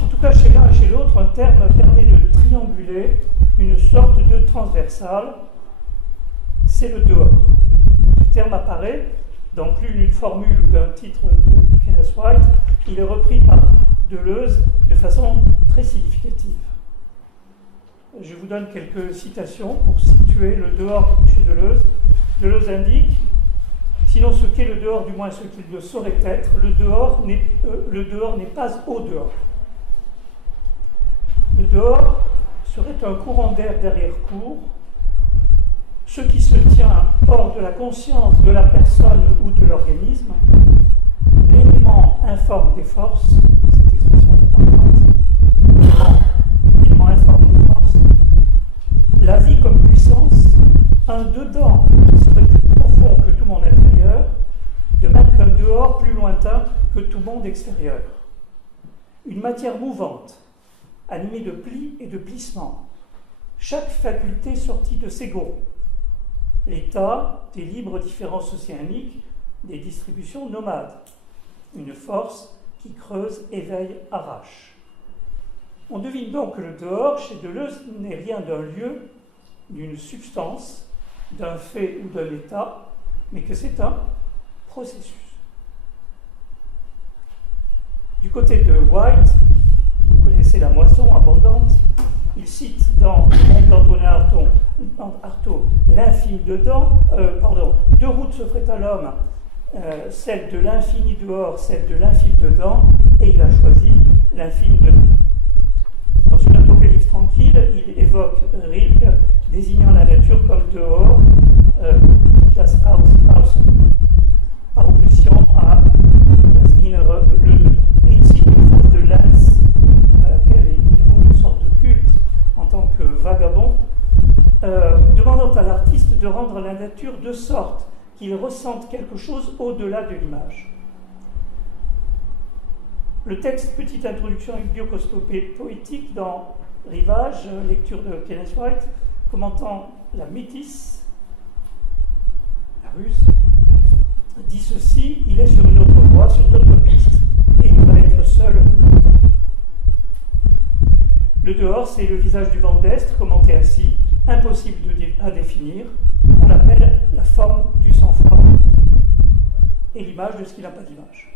En tout cas, chez l'un et chez l'autre, un terme permet de trianguler une sorte de transversale, c'est le dehors. Ce terme apparaît dans plus d'une formule ou d'un titre de Kenneth White. Il est repris par Deleuze de façon très significative. Je vous donne quelques citations pour situer le dehors chez Deleuze. Deleuze indique: sinon ce qu'est le dehors, du moins ce qu'il ne saurait être, le dehors n'est pas au dehors. Le dehors serait un courant d'air d'arrière-cour, ce qui se tient hors de la conscience de la personne ou de l'organisme, l'élément informe des forces, cette expression est importante, l'élément informe des forces, la vie comme puissance, un dedans qui serait plus profond que tout monde intérieur, de même qu'un dehors plus lointain que tout monde extérieur. Une matière mouvante, animée de plis et de plissements, chaque faculté sortie de ses gonds, l'état des libres différences océaniques, des distributions nomades, une force qui creuse, éveille, arrache. On devine donc que le dehors, chez Deleuze, n'est rien d'un lieu, d'une substance, d'un fait ou d'un état, mais que c'est un processus. Du côté de White, vous connaissez la moisson abondante, il cite dans le monde d'Antonin Artaud l'infini dedans, deux routes s'offraient à l'homme, celle de l'infini dehors, celle de l'infini dedans, et il a choisi l'infini dedans. Dans une apocalypse tranquille, il évoque Rilke, désignant la nature comme dehors, das Außen, par opposition à demandant à l'artiste de rendre la nature de sorte qu'il ressente quelque chose au-delà de l'image. Le texte, petite introduction avec biocoscopie poétique dans Rivage, lecture de Kenneth White, commentant la métisse, la ruse, dit ceci: il est sur une autre voie, sur d'autres pistes, et il va être seul longtemps. Le dehors, c'est le visage du vent d'Est, commenté ainsi, impossible à définir. On appelle la forme du sang-froid et l'image de ce qui n'a pas d'image.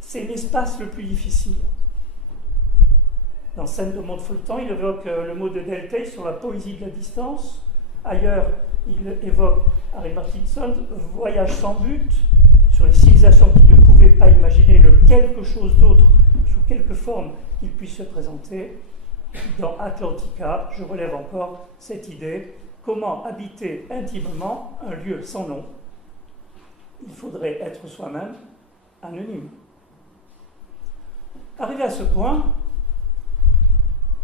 C'est l'espace le plus difficile. Dans Scène de Montfaucon, il évoque le mot de Deltey sur la poésie de la distance. Ailleurs, il évoque Harry Martinson, voyage sans but, sur les civilisations qui ne pouvaient pas imaginer le quelque chose d'autre sous quelque forme qu'il puisse se présenter. Dans Atlantica, je relève encore cette idée: comment habiter intimement un lieu sans nom? Il faudrait être soi-même anonyme. Arrivé à ce point,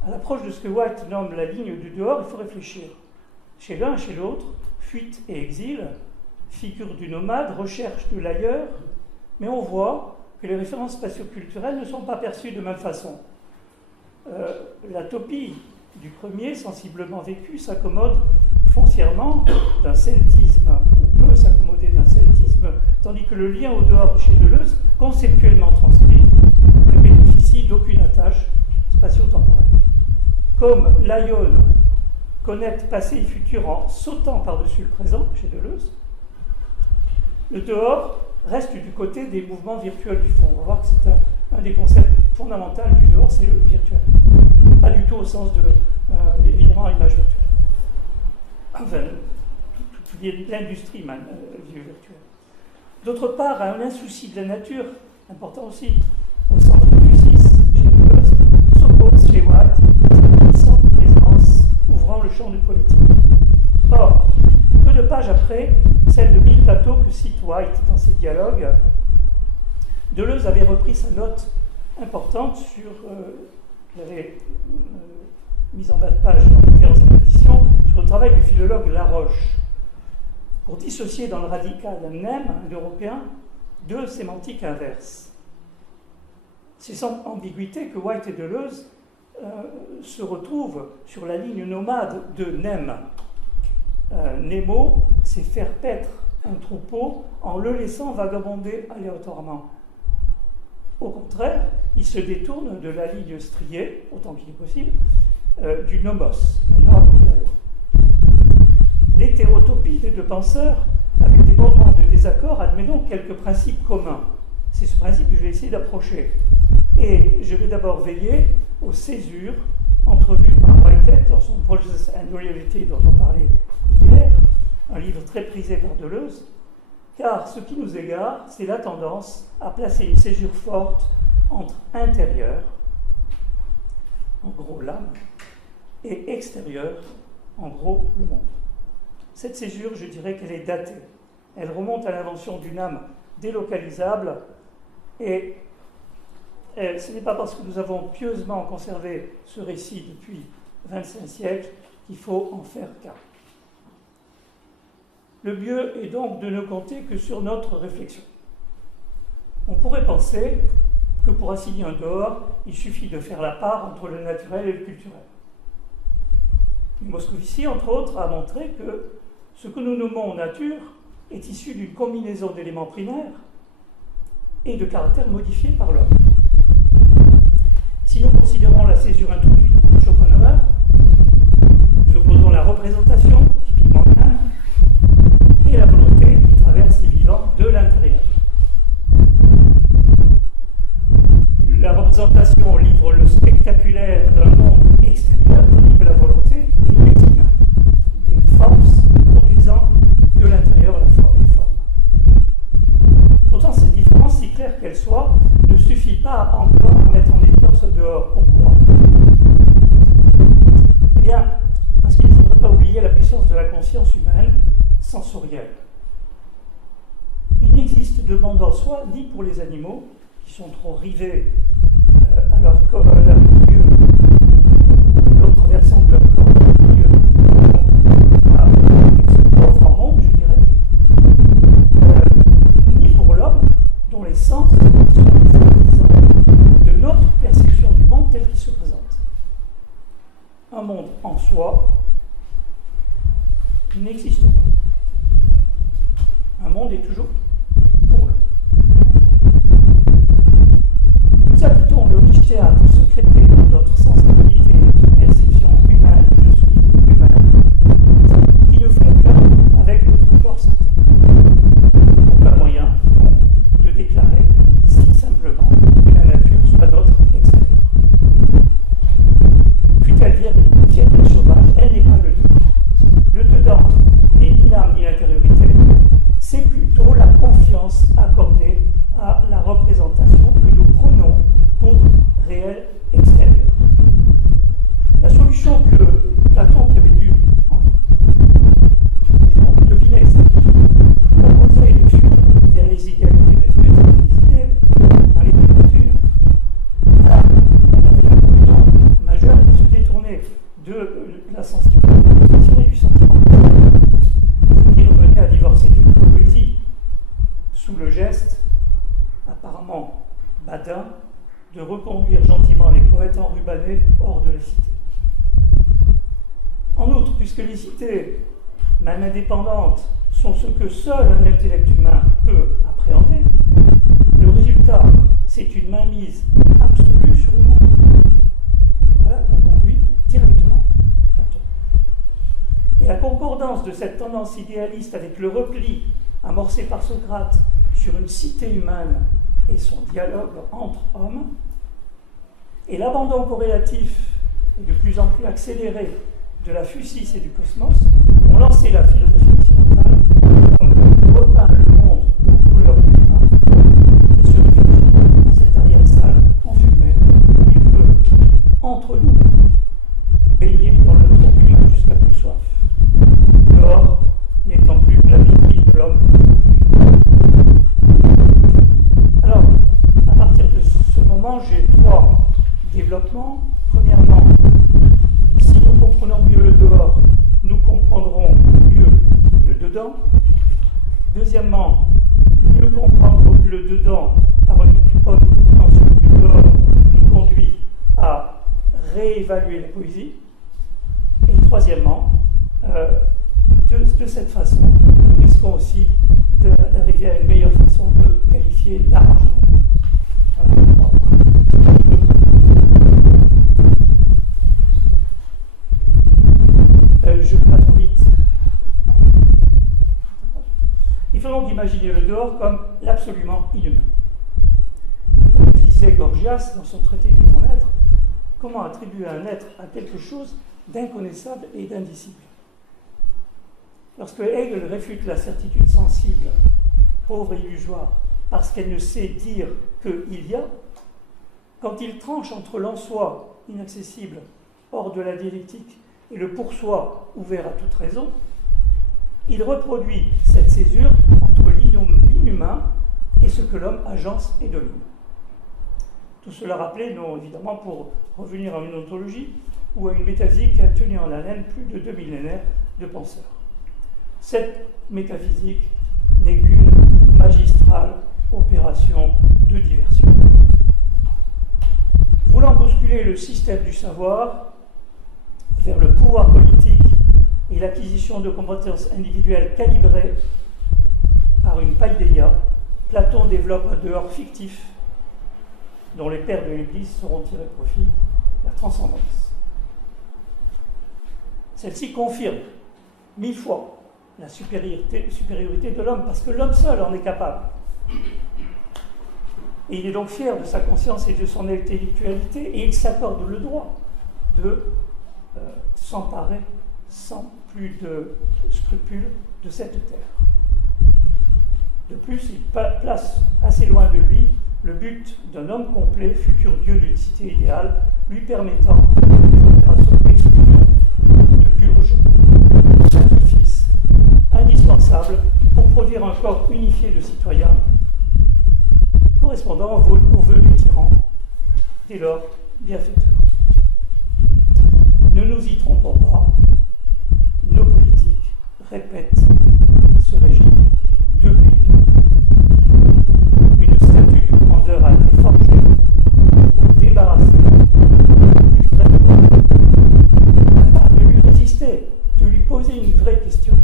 à l'approche de ce que White nomme la ligne du dehors, il faut réfléchir. Chez l'un, chez l'autre, fuite et exil, figure du nomade, recherche de l'ailleurs, mais on voit que les références spatio-culturelles ne sont pas perçues de même façon. La topie du premier, sensiblement vécu, s'accommode foncièrement d'un celtisme, ou peut s'accommoder d'un celtisme, tandis que le lien au dehors chez Deleuze, conceptuellement transcrit, ne bénéficie d'aucune attache spatio-temporelle. Comme l'Ione connecte passé et futur en sautant par-dessus le présent chez Deleuze, le dehors reste du côté des mouvements virtuels du fond. On va voir que c'est un des concepts fondamentaux du dehors, c'est le virtuel. Pas du tout au sens de, évidemment, l'image virtuelle. Enfin, toute l'industrie même, virtuelle. D'autre part, un insouci de la nature, important aussi, au centre du 6, chez Deleuze, s'oppose chez White à cette puissante présence ouvrant le champ du poétique. Or, peu de pages après, celle de Mille Plateaux que cite White dans ses dialogues, Deleuze avait repris sa note importante sur, qu'il avait mise en bas de page dans Conférence d'édition, sur le travail du philologue Laroche, pour dissocier dans le radical nem, l'européen, deux sémantiques inverses. C'est sans ambiguïté que White et Deleuze se retrouvent sur la ligne nomade de nem. Nemo, c'est faire paître un troupeau en le laissant vagabonder aléatoirement. Au contraire, il se détourne de la ligne striée, autant qu'il est possible, du nomos, la norme et la loi. L'hétérotopie des deux penseurs, avec des moments de désaccord, admet donc quelques principes communs. C'est ce principe que je vais essayer d'approcher. Et je vais d'abord veiller aux césures entrevues par Whitehead dans son Process and Reality dont on parlait hier, un livre très prisé par Deleuze, car ce qui nous égare, c'est la tendance à placer une césure forte entre intérieur, en gros l'âme, et extérieur, en gros le monde. Cette césure, je dirais qu'elle est datée. Elle remonte à l'invention d'une âme délocalisable, et ce n'est pas parce que nous avons pieusement conservé ce récit depuis 25 siècles qu'il faut en faire cas. Le mieux est donc de ne compter que sur notre réflexion. On pourrait penser que pour assigner un dehors, il suffit de faire la part entre le naturel et le culturel. Mais Moscovici, entre autres, a montré que ce que nous nommons nature est issu d'une combinaison d'éléments primaires et de caractères modifiés par l'homme. Si nous considérons la césure introduite par Schopenhauer, nous opposons la représentation, typiquement humaine, et la volonté qui traverse les vivants de l'intérieur. La représentation livre le spectaculaire d'un monde extérieur, tandis que la volonté est l'ultime, des forces produisant de l'intérieur les formes. Pourtant, cette différence, si claire qu'elle soit, ne suffit pas encore à mettre en évidence le dehors. Pourquoi ? Eh bien, parce qu'il ne faudrait pas oublier la puissance de la conscience humaine sensorielle. Il n'existe de monde en soi ni pour les animaux, qui sont trop rivés à leur milieu, l'autre versant de leur corps, leur milieu, donc n'existe pas. Un monde est toujours pour l'homme. Nous habitons le riche théâtre secrété de notre sensibilité et notre perception humaine, je souligne humaine, qui ne font qu'un avec notre corps sentant. Aucun moyen, donc, de déclarer si simplement que la nature soit notre extérieur. Fût-elle vierge et sauvage, elle n'est pas le dedans. Le dedans n'est ni l'âme ni l'intériorité, c'est plutôt la confiance accordée à la représentation que nous prenons pour réel extérieur. La solution que Platon, qui avait dû deviner, proposer de fuir vers les idéalités mathématiques des idées dans les Neptunes, là, elle avait l'inconvénient majeur de se détourner de la sensibilité de l'affection et du sentiment, ce qui revenait à divorcer de la poésie, sous le geste apparemment badin de reconduire gentiment les poètes enrubanés hors de la cité. En outre, puisque les cités, même indépendantes, sont ce que seul un intellect humain peut appréhender, le résultat, c'est une mainmise absolue sur le monde. Voilà quoi conduit directement Platon. Et la concordance de cette tendance idéaliste avec le repli amorcé par Socrate sur une cité humaine et son dialogue entre hommes, et l'abandon corrélatif et de plus en plus accéléré de la physis et du cosmos ont lancé la philosophie occidentale comme repeint le monde aux couleurs de l'humain et se réfugie dans cette arrière-salle enfumée. Il peut, entre nous, baigner dans le trop humain jusqu'à plus soif. Dehors n'étant plus que la vitrine de l'homme. Alors, à partir de ce moment, j'ai trois développements. Premièrement, si nous comprenons mieux le dehors, nous comprendrons mieux le dedans. Deuxièmement, mieux comprendre le dedans par une bonne compréhension du dehors nous conduit à réévaluer la poésie. Et troisièmement, de cette façon, nous risquons aussi d'arriver à une meilleure façon de qualifier l'art en général. Voilà les trois points. Je ne vais pas trop vite. Il faut donc imaginer le dehors comme l'absolument inhumain. Comme le disait Gorgias dans son traité du non-être, comment attribuer un être à quelque chose d'inconnaissable et d'indicible? Lorsque Hegel réfute la certitude sensible, pauvre et illusoire, parce qu'elle ne sait dire qu'il y a, quand il tranche entre l'en-soi inaccessible, hors de la dialectique, et le pour-soi ouvert à toute raison, il reproduit cette césure entre l'inhumain et ce que l'homme agence et domine. Tout cela rappelé, non évidemment pour revenir à une ontologie ou à une métaphysique qui a tenu en haleine plus de 2 millénaires de penseurs. Cette métaphysique n'est qu'une magistrale opération de diversion. Voulant bousculer le système du savoir vers le pouvoir politique et l'acquisition de compétences individuelles calibrées par une paideia, Platon développe un dehors fictif dont les pères de l'Église sauront tirer profit, la transcendance. Celle-ci confirme 1000 fois la supériorité de l'homme, parce que l'homme seul en est capable. Et il est donc fier de sa conscience et de son intellectualité, et il s'accorde le droit de s'emparer sans plus de scrupules de cette terre. De plus, il place assez loin de lui le but d'un homme complet, futur dieu d'une cité idéale, lui permettant des opérations d'exclusion, de purge, de sacrifice, indispensables pour produire un corps unifié de citoyens, correspondant au vœu du tyran, dès lors bienfaiteur. Ne nous y trompons pas, nos politiques répètent ce régime depuis une statue de grandeur a été forgée pour débarrasser du vrai, afin de lui résister, de lui poser poser une vraie question.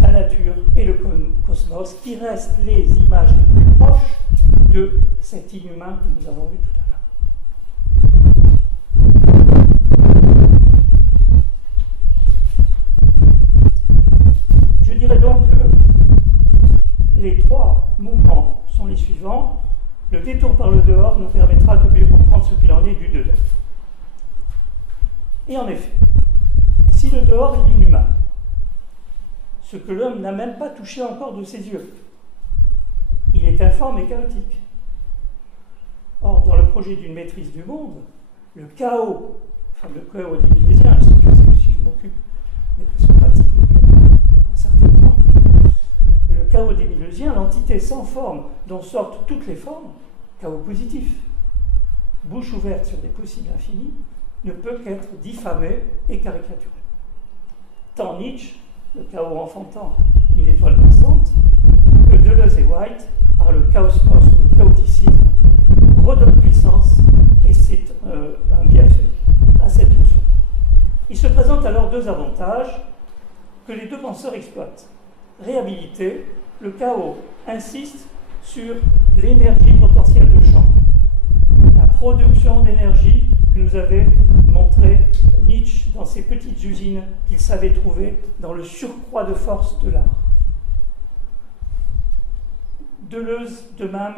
La nature et le cosmos, qui restent les images les plus proches de cet inhumain que nous avons vu tout à l'heure. Je dirais donc que les trois mouvements sont les suivants. Le détour par le dehors nous permettra de mieux comprendre ce qu'il en est du dedans. Et en effet, si le dehors est l'inhumain, ce que l'homme n'a même pas touché encore de ses yeux, il est informe et chaotique. Or, dans le projet d'une maîtrise du monde, le chaos, enfin le chaos des Millésiens, je sais si je m'occupe des pressions pratiques depuis un certain temps, le chaos des Millésiens, l'entité sans forme dont sortent toutes les formes, chaos positif, bouche ouverte sur des possibles infinis, ne peut qu'être diffamé et caricaturé. Tant Nietzsche, le chaos enfantant une étoile dansante, que Deleuze et White, par le chaosmos ou le chaoticisme, redonnent puissance, et c'est un bienfait à cette notion. Il se présente alors deux avantages que les deux penseurs exploitent. Réhabilité, le chaos insiste sur l'énergie potentielle de champ, la production d'énergie que nous avait montré Nietzsche dans ces petites usines qu'il savait trouver dans le surcroît de force de l'art. Deleuze, de même,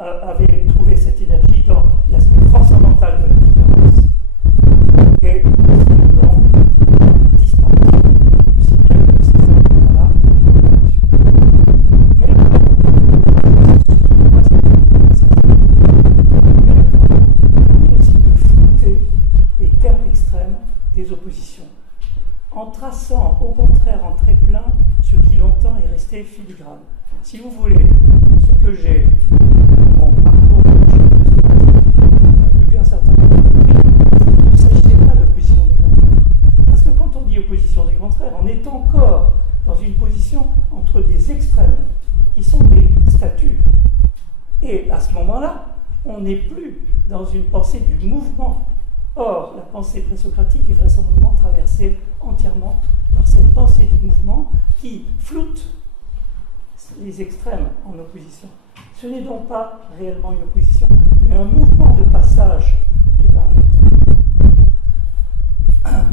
avait trouvé cette énergie dans l'aspect transcendantal de la différence et finalement disparaît aussi bien que ces phénomènes-là. Mais le chaos permet aussi de flouter les termes extrêmes des oppositions, en traçant au contraire en très plein ce qui longtemps est resté filigrane. Si vous voulez, ce que j'ai mon parcours depuis un certain temps, il ne s'agissait pas d'opposition des contraires. Parce que quand on dit opposition des contraires, on est encore dans une position entre des extrêmes, qui sont des statuts. Et à ce moment-là, on n'est plus dans une pensée du mouvement. Or, la pensée présocratique est vraisemblablement traversée entièrement par cette pensée du mouvement qui floute les extrêmes en opposition. Ce n'est donc pas réellement une opposition, mais un mouvement de passage de l'un à l'autre.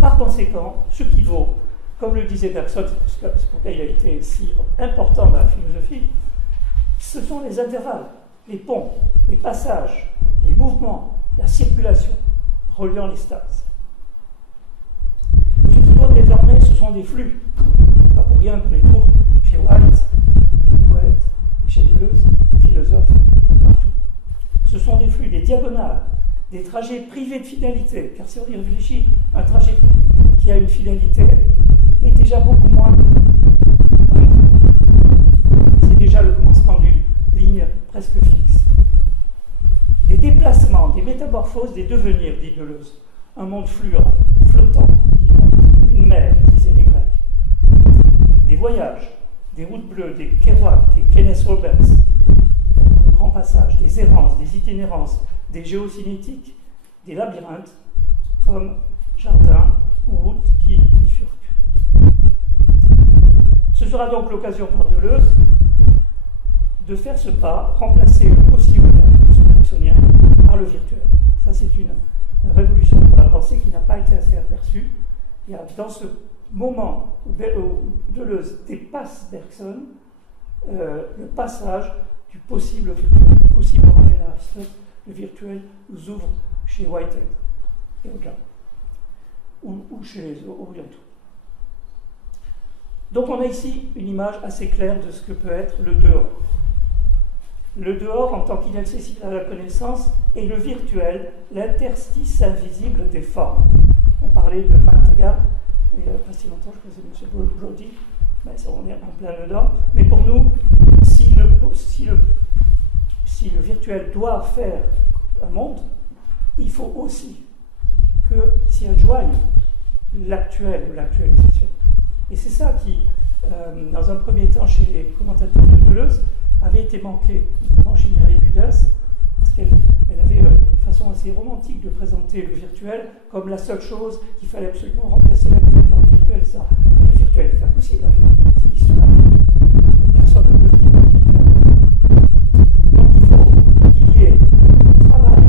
Par conséquent, ce qui vaut, comme le disait Bergson, c'est pourquoi il a été si important dans la philosophie, ce sont les intervalles, les ponts, les passages, les mouvements, la circulation, reliant les stases. Ce qui vaut désormais, ce sont des flux. Pas pour rien qu'on les trouve chez White, poète, chez Deleuze, philosophe, partout. Ce sont des flux, des diagonales, des trajets privés de finalité, car si on y réfléchit, un trajet qui a une finalité est déjà beaucoup moins un mouvement. C'est déjà le commencement d'une ligne presque fixe. Des déplacements, des métamorphoses, des devenirs, dit Deleuze. Un monde fluent, flottant, dit White. Une mer, disaient les Grecs. Des voyages, des routes bleues, des Kerouac, des Kenneth Roberts, le grand passage, des errances, des itinérances, des géocinétiques, des labyrinthes, comme jardins ou routes qui bifurquent. Ce sera donc l'occasion pour Deleuze de faire ce pas, remplacer le possible bergsonien par le virtuel. Ça, c'est une révolution pour la pensée qui n'a pas été assez aperçue. Il y a dans ce moment où Deleuze dépasse Bergson, le passage du possible au virtuel. Le possible ramène à Aristote, le virtuel nous ouvre chez Whitehead et au-delà, ou chez les orientaux. Donc on a ici une image assez claire de ce que peut être le dehors. Le dehors en tant qu'inaccessible à la connaissance et le virtuel, l'interstice invisible des formes. On parlait de Mark Taggart, il n'y a pas si longtemps, je crois que c'est M. Brody, ben, on est en plein dedans. Mais pour nous, si le virtuel doit faire un monde, il faut aussi que s'y adjoigne l'actuel ou l'actualisation. Et c'est ça qui, dans un premier temps, chez les commentateurs de Deleuze, avait été manqué, notamment chez Mireille Budas, parce qu'elle avait une façon assez romantique de présenter le virtuel comme la seule chose qu'il fallait absolument remplacer l'actuel par le virtuel. Ça, le virtuel est impossible à faire. C'est l'histoire. Personne ne peut vivre dans le virtuel. Donc il faut qu'il y ait un travail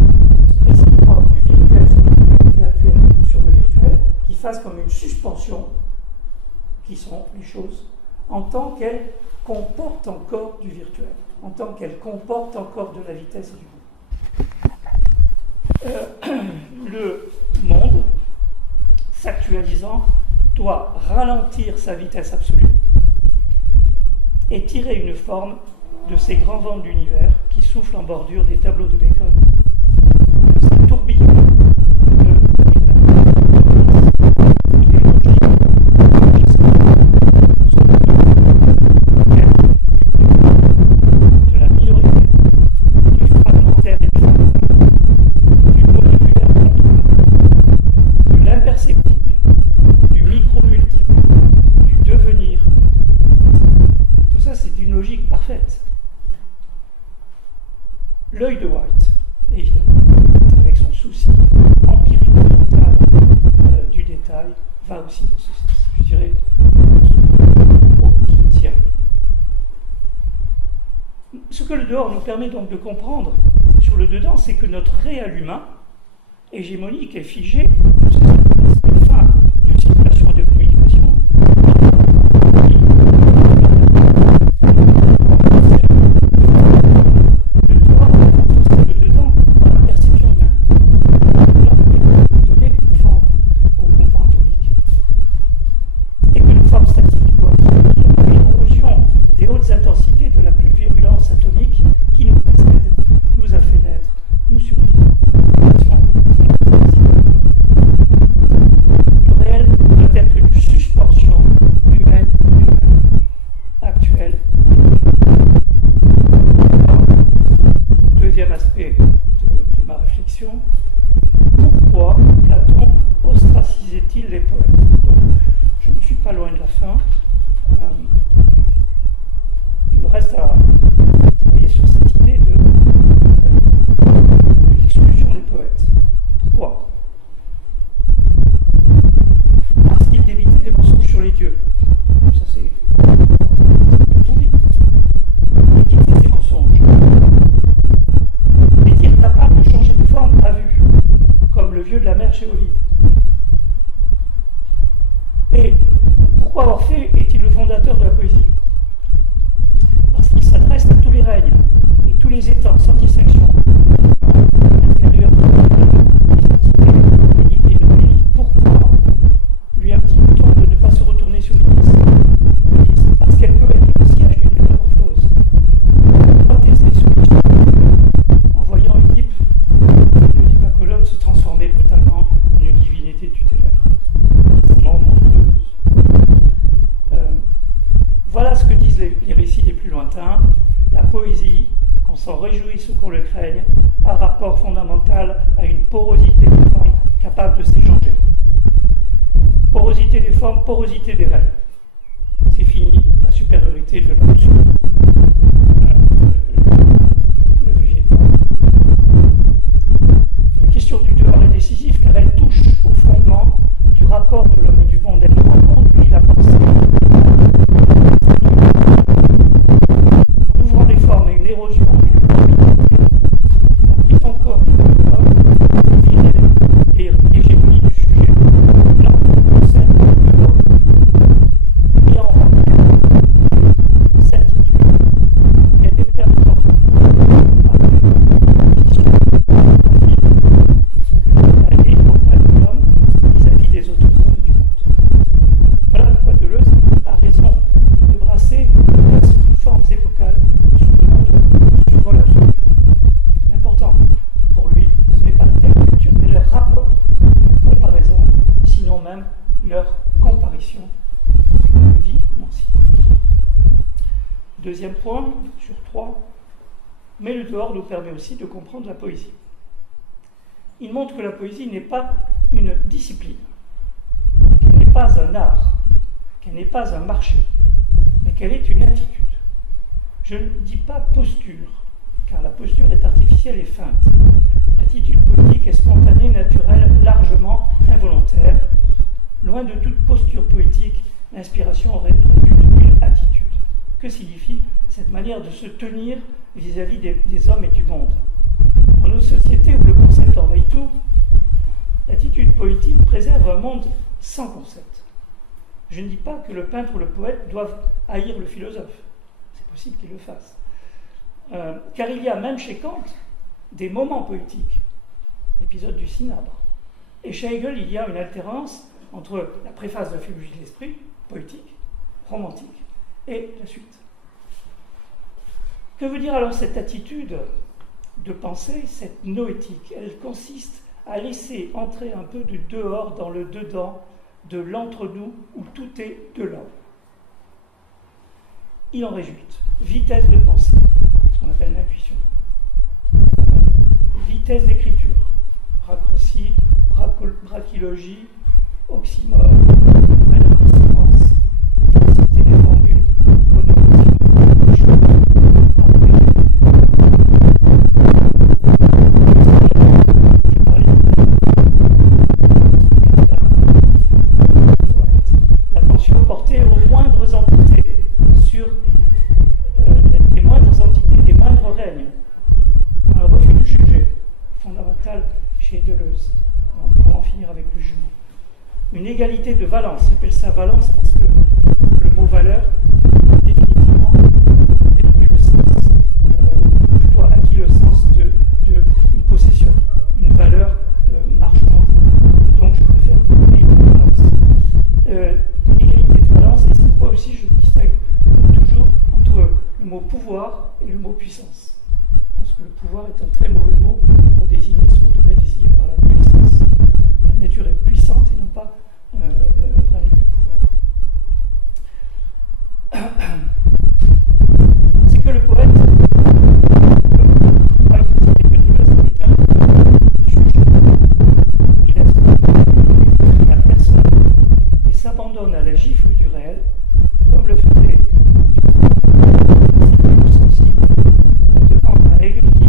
réciproque du virtuel sur l'actuel et de l'actuel sur le virtuel qui fasse comme une suspension, qui sont les choses, en tant qu'elles comportent encore du virtuel, en tant qu'elles comportent encore de la vitesse et du mouvement. Le monde, s'actualisant, doit ralentir sa vitesse absolue et tirer une forme de ces grands vents de l'univers qui soufflent en bordure des tableaux de Bacon, de ces tourbillons de l'univers. Il est logique de la minorité, du fragmentaire et du fractal, du moléculaire de l'imperceptible, du micro-multiple, du devenir. Tout ça, c'est une logique parfaite. L'œil de White, évidemment, avec son souci empirico-mental du détail, va aussi dans ce sens. Je dirais qui tient. Ce que le dehors nous permet donc de comprendre sur le dedans, c'est que notre réel humain, hégémonique et figé, c'est la fin d'une circulation de communication, le dedans dans la perception humaine. L'homme est donné une forme au mouvement atomique. Et que la forme statique doit subir l'érosion des hautes intensités de la plus virulence atomique qui nous précède, nous a fait naître, nous survivons. Le réel doit être une suspension humaine actuelle. Deuxième aspect de ma réflexion, pourquoi Platon ostracisait-il les poètes? Donc, je ne suis pas loin de la fin. Il me reste à travailler sur cette idée de l'exclusion des poètes. Pourquoi? Parce qu'il débitait des mensonges sur les dieux. Ça, c'est tout dit. Et qu'il fait des mensonges. Et dire capable de changer de forme à vue, comme le vieux de la mer chez Ovide. Et pourquoi Orphée est-il le fondateur de la poésie? Parce qu'il s'adresse à tous les règnes et tous les états, sans distinction. Inférieur, supérieur, identité, unique et non unique. Pourquoi lui a-t-il temps de ne pas se retourner sur l'Église? Parce qu'elle peut être le siège d'une métamorphose. Pourquoi Thésée se cache en voyant Oedipe à Colonne se transformer brutalement en une divinité tutélaire, extrêmement monstrueuse. Voilà ce que disent les récits les plus lointains. La poésie, qu'on s'en réjouisse ou qu'on le craigne, a rapport fondamental à une porosité des formes capable de s'échanger. Porosité des formes, porosité des rêves. C'est fini la supériorité de l'homme sur le végétal. La question du dehors est décisive car elle touche au fondement du rapport de l'homme et du monde. Elle reconduit la pensée. En ouvrant les formes à une érosion d'une pluralité, la prise en compte du dehors vire l'hégémonie du sujet, l'homme concerne de l'homme, et en rend certitude, elle est permanente par les visions, elle est auprès de l'homme vis-à-vis des autres hommes du monde. Voilà pourquoi Deleuze a raison de brasser les formes épocales sous le nom de survol absolu. L'important pour lui, ce n'est pas le terme culture, mais leur rapport, leur comparaison, sinon même leur comparition, comme le dit Nancy. Deuxième point, sur 3, mais le dehors nous permet aussi de comprendre la poésie. Il montre que la poésie n'est pas une discipline, qu'elle n'est pas un art, qu'elle n'est pas un marché, mais qu'elle est une attitude. Je ne dis pas posture, car la posture est artificielle et feinte. L'attitude poétique est spontanée, naturelle, largement involontaire. Loin de toute posture poétique, l'inspiration résulte d'une attitude. Que signifie cette manière de se tenir vis-à-vis des hommes et du monde? Dans nos sociétés où le concept envahit tout, l'attitude poétique préserve un monde sans concept. Je ne dis pas que le peintre ou le poète doivent haïr le philosophe. C'est possible qu'il le fasse. Car il y a même chez Kant des moments poétiques, l'épisode du cinabre. Et chez Hegel, il y a une altérance entre la préface de la philologie de l'esprit, poétique, romantique, et la suite. Que veut dire alors cette attitude de pensée, cette noétique? Elle consiste à laisser entrer un peu de dehors dans le dedans, de l'entre-nous où tout est de là. Il en résulte vitesse de pensée, ce qu'on appelle l'intuition, vitesse d'écriture, raccourci, brachylogie, oxymore, valeur de séquence, densité des formules, connotation, choix, l'attention portée aux moindres entités, sur les moindres entités, les moindres règnes. Un refus du jugé, fondamental chez Deleuze, pour en finir avec le jugement. Une égalité de valence, j'appelle ça valence parce que le mot valeur a définitivement perdu le sens, plutôt acquis le sens d'une possession, une valeur marchande. Donc je préfère les mots valence. Une égalité de valence, et c'est pourquoi aussi je distingue toujours entre le mot pouvoir et le mot puissance. Je pense que le pouvoir est un très mauvais mot pour désigner ce qu'on devrait désigner par la puissance. La nature est puissante et non pas règne du pouvoir. C'est que le poète, est un sujet. Il a la personne et s'abandonne à la gifle du réel, comme le faisait sensible devant un aigle qui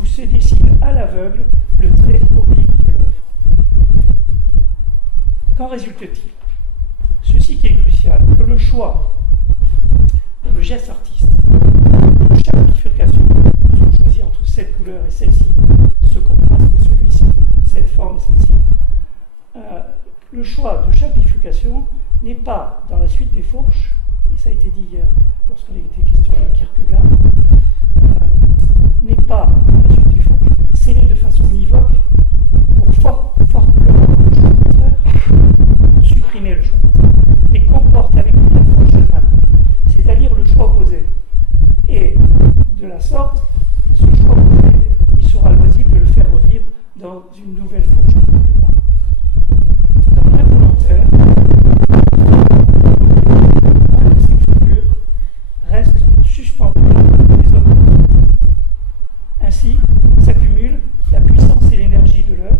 où se dessine à l'aveugle le trait oblique de l'œuvre. Qu'en résulte-t-il? Ceci qui est crucial, que le choix, le geste artiste, de chaque bifurcation, si on choisit entre cette couleur et celle-ci, ce contraste et celui-ci, cette forme et celle-ci, le choix de chaque bifurcation n'est pas dans la suite des fourches, et ça a été dit hier lorsqu'on a été question de Kierkegaard, n'est pas, à la suite des fourches, scellé de façon univoque pour forclore le choix contraire, pour supprimer le choix contraire, mais comporte avec lui la fourche elle-même, c'est-à-dire le choix opposé. Et de la sorte, ce choix opposé, il sera loisible de le faire revivre dans une nouvelle fourche un peu plus loin. Dans l'involontaire, un de ces figures reste suspendu des hommes de l'autre. Ainsi s'accumule la puissance et l'énergie de l'œuvre.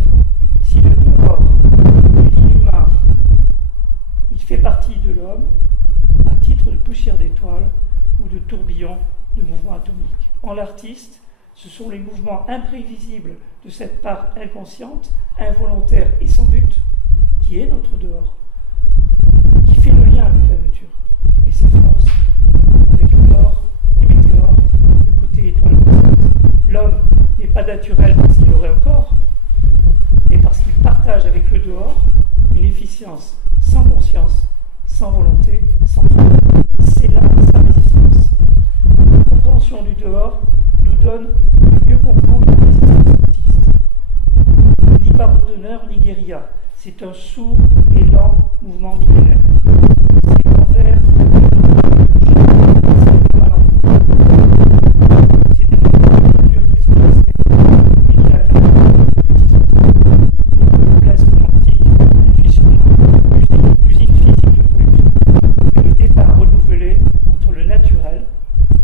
Si le dehors est l'inhumain, il fait partie de l'homme à titre de poussière d'étoile ou de tourbillon de mouvements atomiques. En l'artiste, ce sont les mouvements imprévisibles de cette part inconsciente, involontaire et sans but, qui est notre dehors, qui fait le lien avec la nature et ses forces, avec le mort, les météores, le côté étoile constante. L'homme n'est pas naturel parce qu'il aurait un corps, mais parce qu'il partage avec le dehors une efficience sans conscience, sans volonté, sans foi. C'est là sa résistance. La compréhension du dehors nous donne de mieux comprendre la résistance artiste. Ni pardonneur, ni guérilla. C'est un sourd et lent mouvement millénaire. C'est l'envers de c'est mal en c'était la nature qui se laissait unilatéralement de petits oiseaux. Une noblesse romantique, intuitionnelle, usine physique de production. Et le départ renouvelé entre le naturel,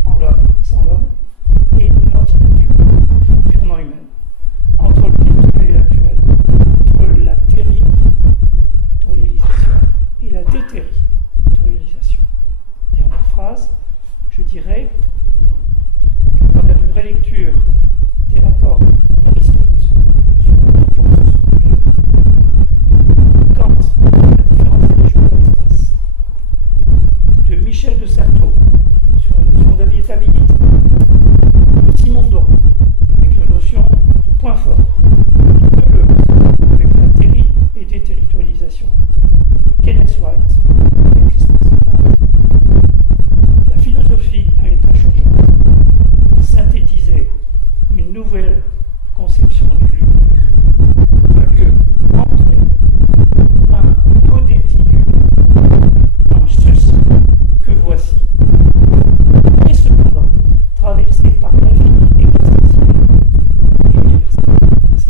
en l'homme, sans l'homme, et l'antinature, purement humaine. Entre le rituel et l'actuel, entre la territorialisation et la déterritorialisation. Dernière phrase, je dirais qu'à travers une relecture des rapports d'Aristote sur l'importance du lieu, Kant, la différence des jours et l'espace, de Michel de Certeau sur la notion d'habitabilité, de Simondon avec la notion de point fort, de Deleuze avec la terri et déterritorialisation, de Kenneth White avec l'espace normal. La philosophie a une tâche urgente, synthétiser une nouvelle conception du lieu, un lieu entré, un odétidule, un ceci que voici, et cependant traversé par l'infini existentiel et universel. Merci.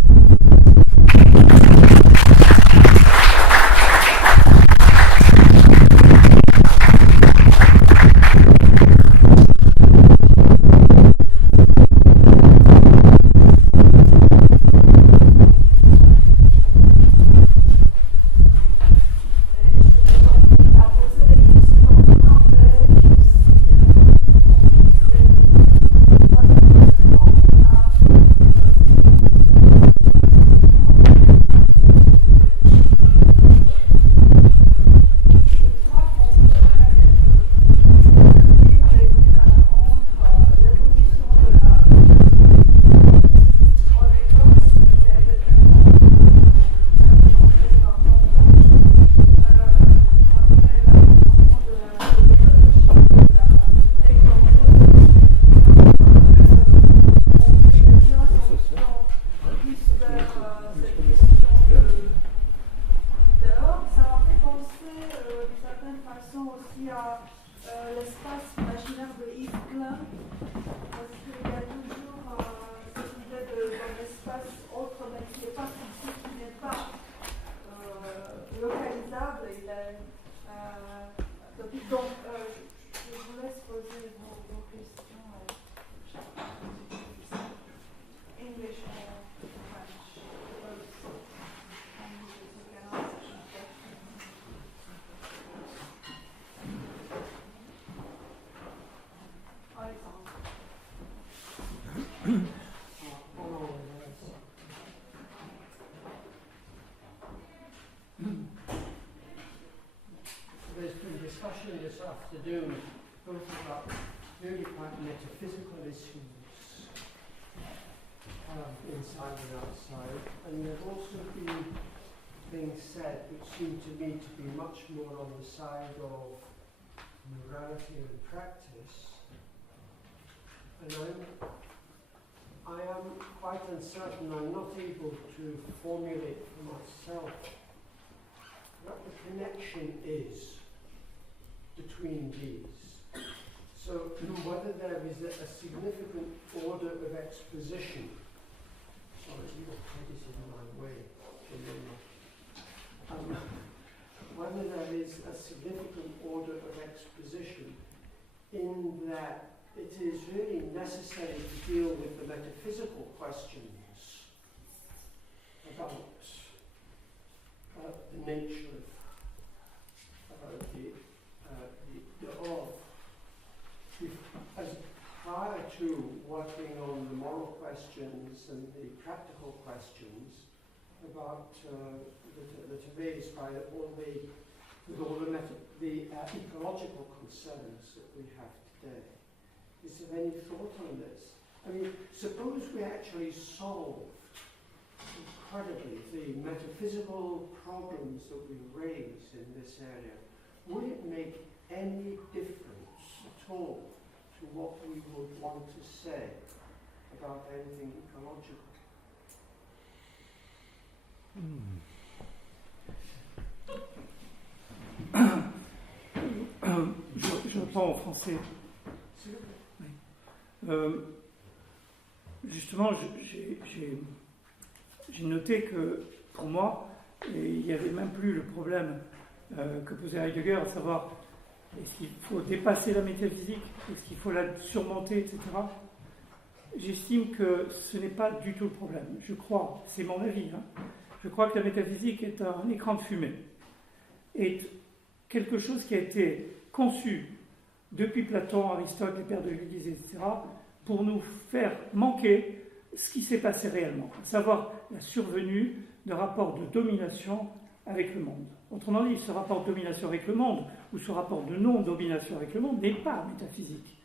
There's been discussion this afternoon both about really quite metaphysical issues inside and outside, and there have also been things said which seem to me to be much more on the side of morality and practice. And I'm I am quite uncertain. I'm not able to formulate for myself what the connection is between these. So whether there is a significant order of exposition. Sorry, your head is in my way. Whether there is a significant order of exposition in that it is really necessary to deal with the metaphysical questions about the nature of the of. As prior to working on the moral questions and the practical questions about that are raised by all the ecological concerns that we have today. Is there any thought on this? I mean, suppose we actually solved incredibly the metaphysical problems that we raise in this area. Would it make any difference at all to what we would want to say about anything ecological? Je reprends en français. Justement, j'ai noté que pour moi, il n'y avait même plus le problème que posait Heidegger, à savoir est-ce qu'il faut dépasser la métaphysique, est-ce qu'il faut la surmonter, etc. J'estime que ce n'est pas du tout le problème. Je crois, c'est mon avis, je crois que la métaphysique est un écran de fumée, est quelque chose qui a été conçu depuis Platon, Aristote, les pères de l'Église, etc., pour nous faire manquer ce qui s'est passé réellement, à savoir la survenue de rapports de domination avec le monde. Autrement dit, ce rapport de domination avec le monde, ou ce rapport de non-domination avec le monde, n'est pas métaphysique.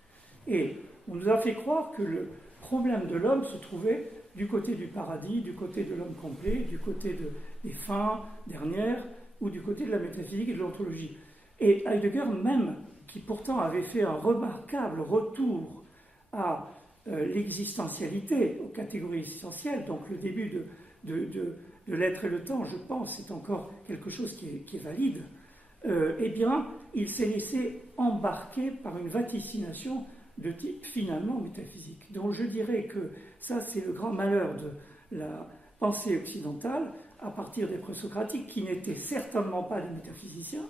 Et on nous a fait croire que le problème de l'homme se trouvait du côté du paradis, du côté de l'homme complet, du côté des fins dernières, ou du côté de la métaphysique et de l'ontologie. Et Heidegger même, qui pourtant avait fait un remarquable retour à l'existentialité, aux catégories existentielles, donc le début de l'être et le temps, je pense, c'est encore quelque chose qui est valide, eh bien, il s'est laissé embarquer par une vaticination de type finalement métaphysique. Donc je dirais que ça, c'est le grand malheur de la pensée occidentale, à partir des présocratiques, qui n'étaient certainement pas des métaphysiciens,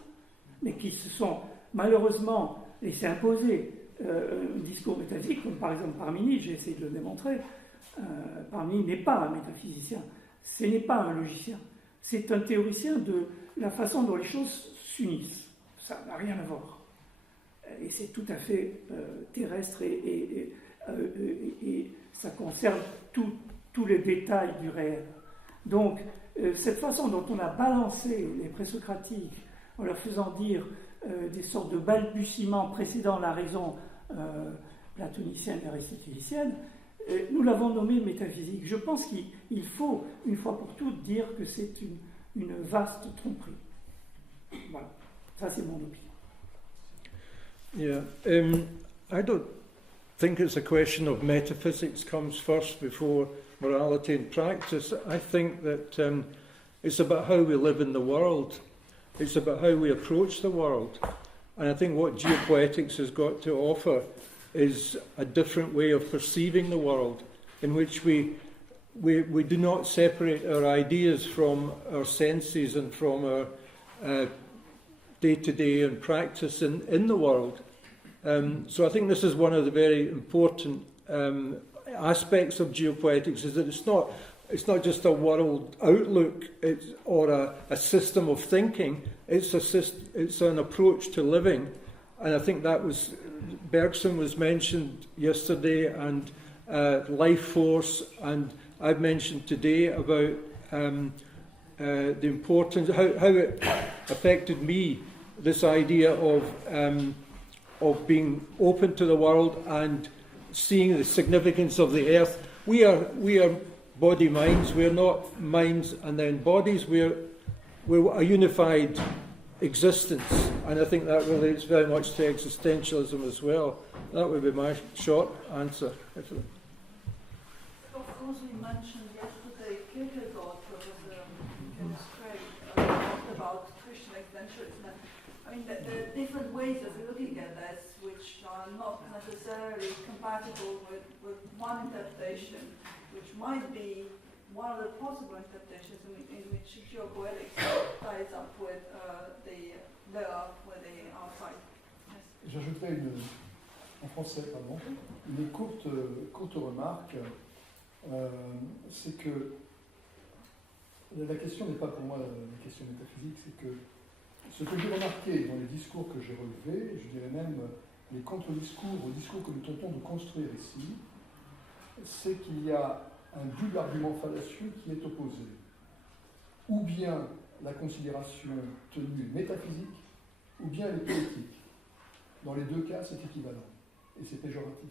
mais qui se sont malheureusement laissés imposer un discours métaphysique, comme par exemple Parménide, j'ai essayé de le démontrer. Parménide n'est pas un métaphysicien, ce n'est pas un logicien, c'est un théoricien de la façon dont les choses s'unissent. Ça n'a rien à voir. Et c'est tout à fait terrestre et ça concerne tous les détails du réel. Donc, cette façon dont on a balancé les présocratiques en leur faisant dire des sortes de balbutiements précédant la raison platonicienne et aristotélicienne, nous l'avons nommé métaphysique. Je pense qu'il faut, une fois pour toutes, dire que c'est une vaste tromperie. Voilà, ça c'est mon opinion. Yeah, I don't think it's a question of metaphysics comes first before morality and practice. I think that it's about how we live in the world. It's about how we approach the world. And I think what geopoetics has got to offer is a different way of perceiving the world, in which we do not separate our ideas from our senses and from our day-to-day and practice in the world. So I think this is one of the very important aspects of geopoetics, is that it's not just a world outlook or a system of thinking, it's an approach to living. And I think that was, Bergson was mentioned yesterday, and life force, and I've mentioned today about the importance, how it affected me, this idea of being open to the world and seeing the significance of the earth. We are body minds. We're not minds and then bodies. We're a unified existence, and I think that relates very much to existentialism as well. That would be my short answer. because we mentioned yesterday Kierkegaard, Professor Kenneth Craig, talked about Christian existentialism. I mean, there are different ways of looking at this, which are not necessarily compatible with one interpretation, which might be one of the possible interpretations in which geopoetics ties up with the outside. Yes. J'ajouterais en français, pardon, une courte remarque. C'est que la question n'est pas pour moi une question métaphysique, c'est que ce que j'ai remarqué dans les discours que j'ai relevés, je dirais même les contre-discours aux discours que nous tentons de construire ici, c'est qu'il y a un double argument fallacieux qui est opposé. Ou bien la considération tenue est métaphysique, ou bien elle est poétique. Dans les deux cas, c'est équivalent. Et c'est péjoratif.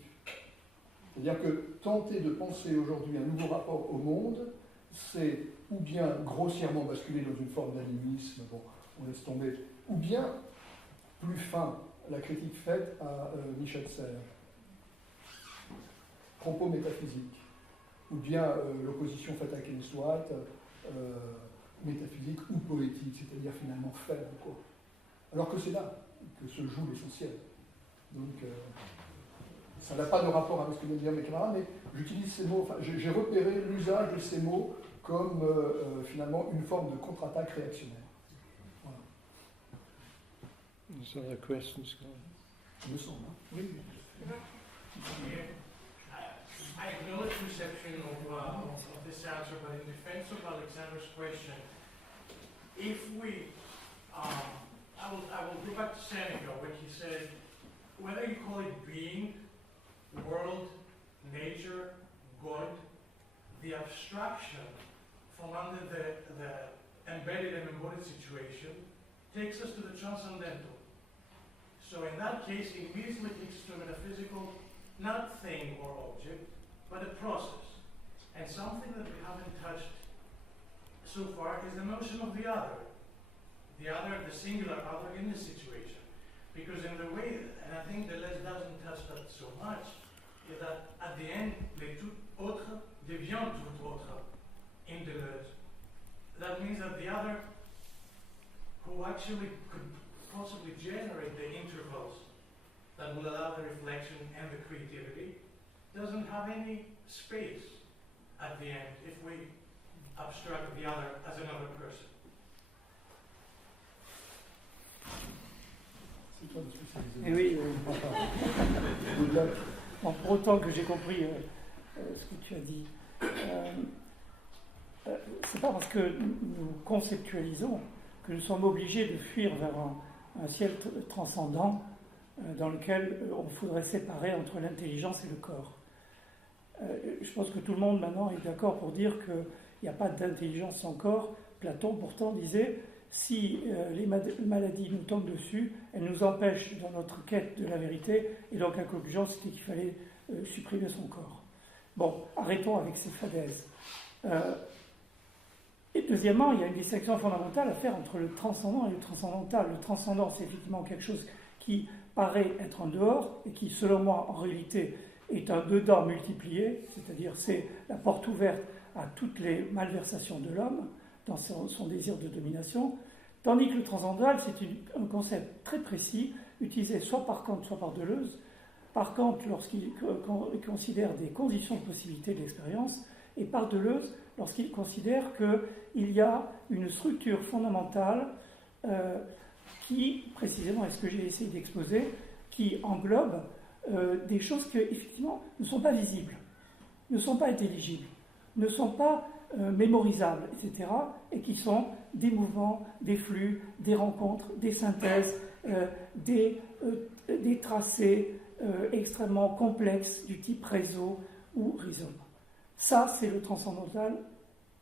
C'est-à-dire que tenter de penser aujourd'hui un nouveau rapport au monde, c'est ou bien grossièrement basculer dans une forme d'animisme, bon, on laisse tomber, ou bien, plus fin, la critique faite à Michel Serres, propos métaphysiques, ou bien l'opposition faite à Ken Swat, métaphysique ou poétique, c'est-à-dire finalement faible, quoi. Alors que c'est là que se joue l'essentiel. Donc, ça n'a pas de rapport avec ce que viennent dire mes camarades, mais j'utilise ces mots, enfin, j'ai repéré l'usage de ces mots comme finalement une forme de contre-attaque réactionnaire. Voilà. Some other questions? Il me semble. Hein? Oui. I acknowledge reception of this answer, but in defense of Alexander's question, if we, I will go back to Seneca when he said, whether you call it being, world, nature, God, the abstraction from under the embedded and embodied situation takes us to the transcendental. So in that case, it immediately takes us to a metaphysical, not thing or object, but a process. And something that we haven't touched so far is the notion of the other, the singular other in this situation. Because in the way, and I think Deleuze doesn't touch that so much, is that at the end, les tout autres devient tout autre in Deleuze. That means that the other, who actually could possibly generate the intervals that will allow the reflection and the creativity, doesn't have any space at the end if we abstract the other as another person. C'est toi de spécialiser. Et oui, bon, pour autant que j'ai compris ce que tu as dit, c'est pas parce que nous conceptualisons que nous sommes obligés de fuir vers un ciel transcendant dans lequel on faudrait séparer entre l'intelligence et le corps. Je pense que tout le monde maintenant est d'accord pour dire qu'il n'y a pas d'intelligence sans corps. Platon pourtant disait, si les maladies nous tombent dessus, elles nous empêchent dans notre quête de la vérité, et donc la conclusion c'était qu'il fallait supprimer son corps. Bon, arrêtons avec ces fadaises. Et deuxièmement, il y a une distinction fondamentale à faire entre le transcendant et le transcendantal. Le transcendant, c'est effectivement quelque chose qui paraît être en dehors, et qui, selon moi, en réalité, est un dedans multiplié, c'est-à-dire c'est la porte ouverte à toutes les malversations de l'homme dans son désir de domination, tandis que le transcendantal, c'est un concept très précis, utilisé soit par Kant, soit par Deleuze. Par Kant, lorsqu'il considère des conditions de possibilité de l'expérience, et par Deleuze, lorsqu'il considère qu'il y a une structure fondamentale qui, précisément, est ce que j'ai essayé d'exposer, qui englobe des choses qui, effectivement, ne sont pas visibles, ne sont pas intelligibles, ne sont pas mémorisables, etc., et qui sont des mouvements, des flux, des rencontres, des synthèses, des tracés extrêmement complexes du type réseau ou rhizome. Ça, c'est le transcendantal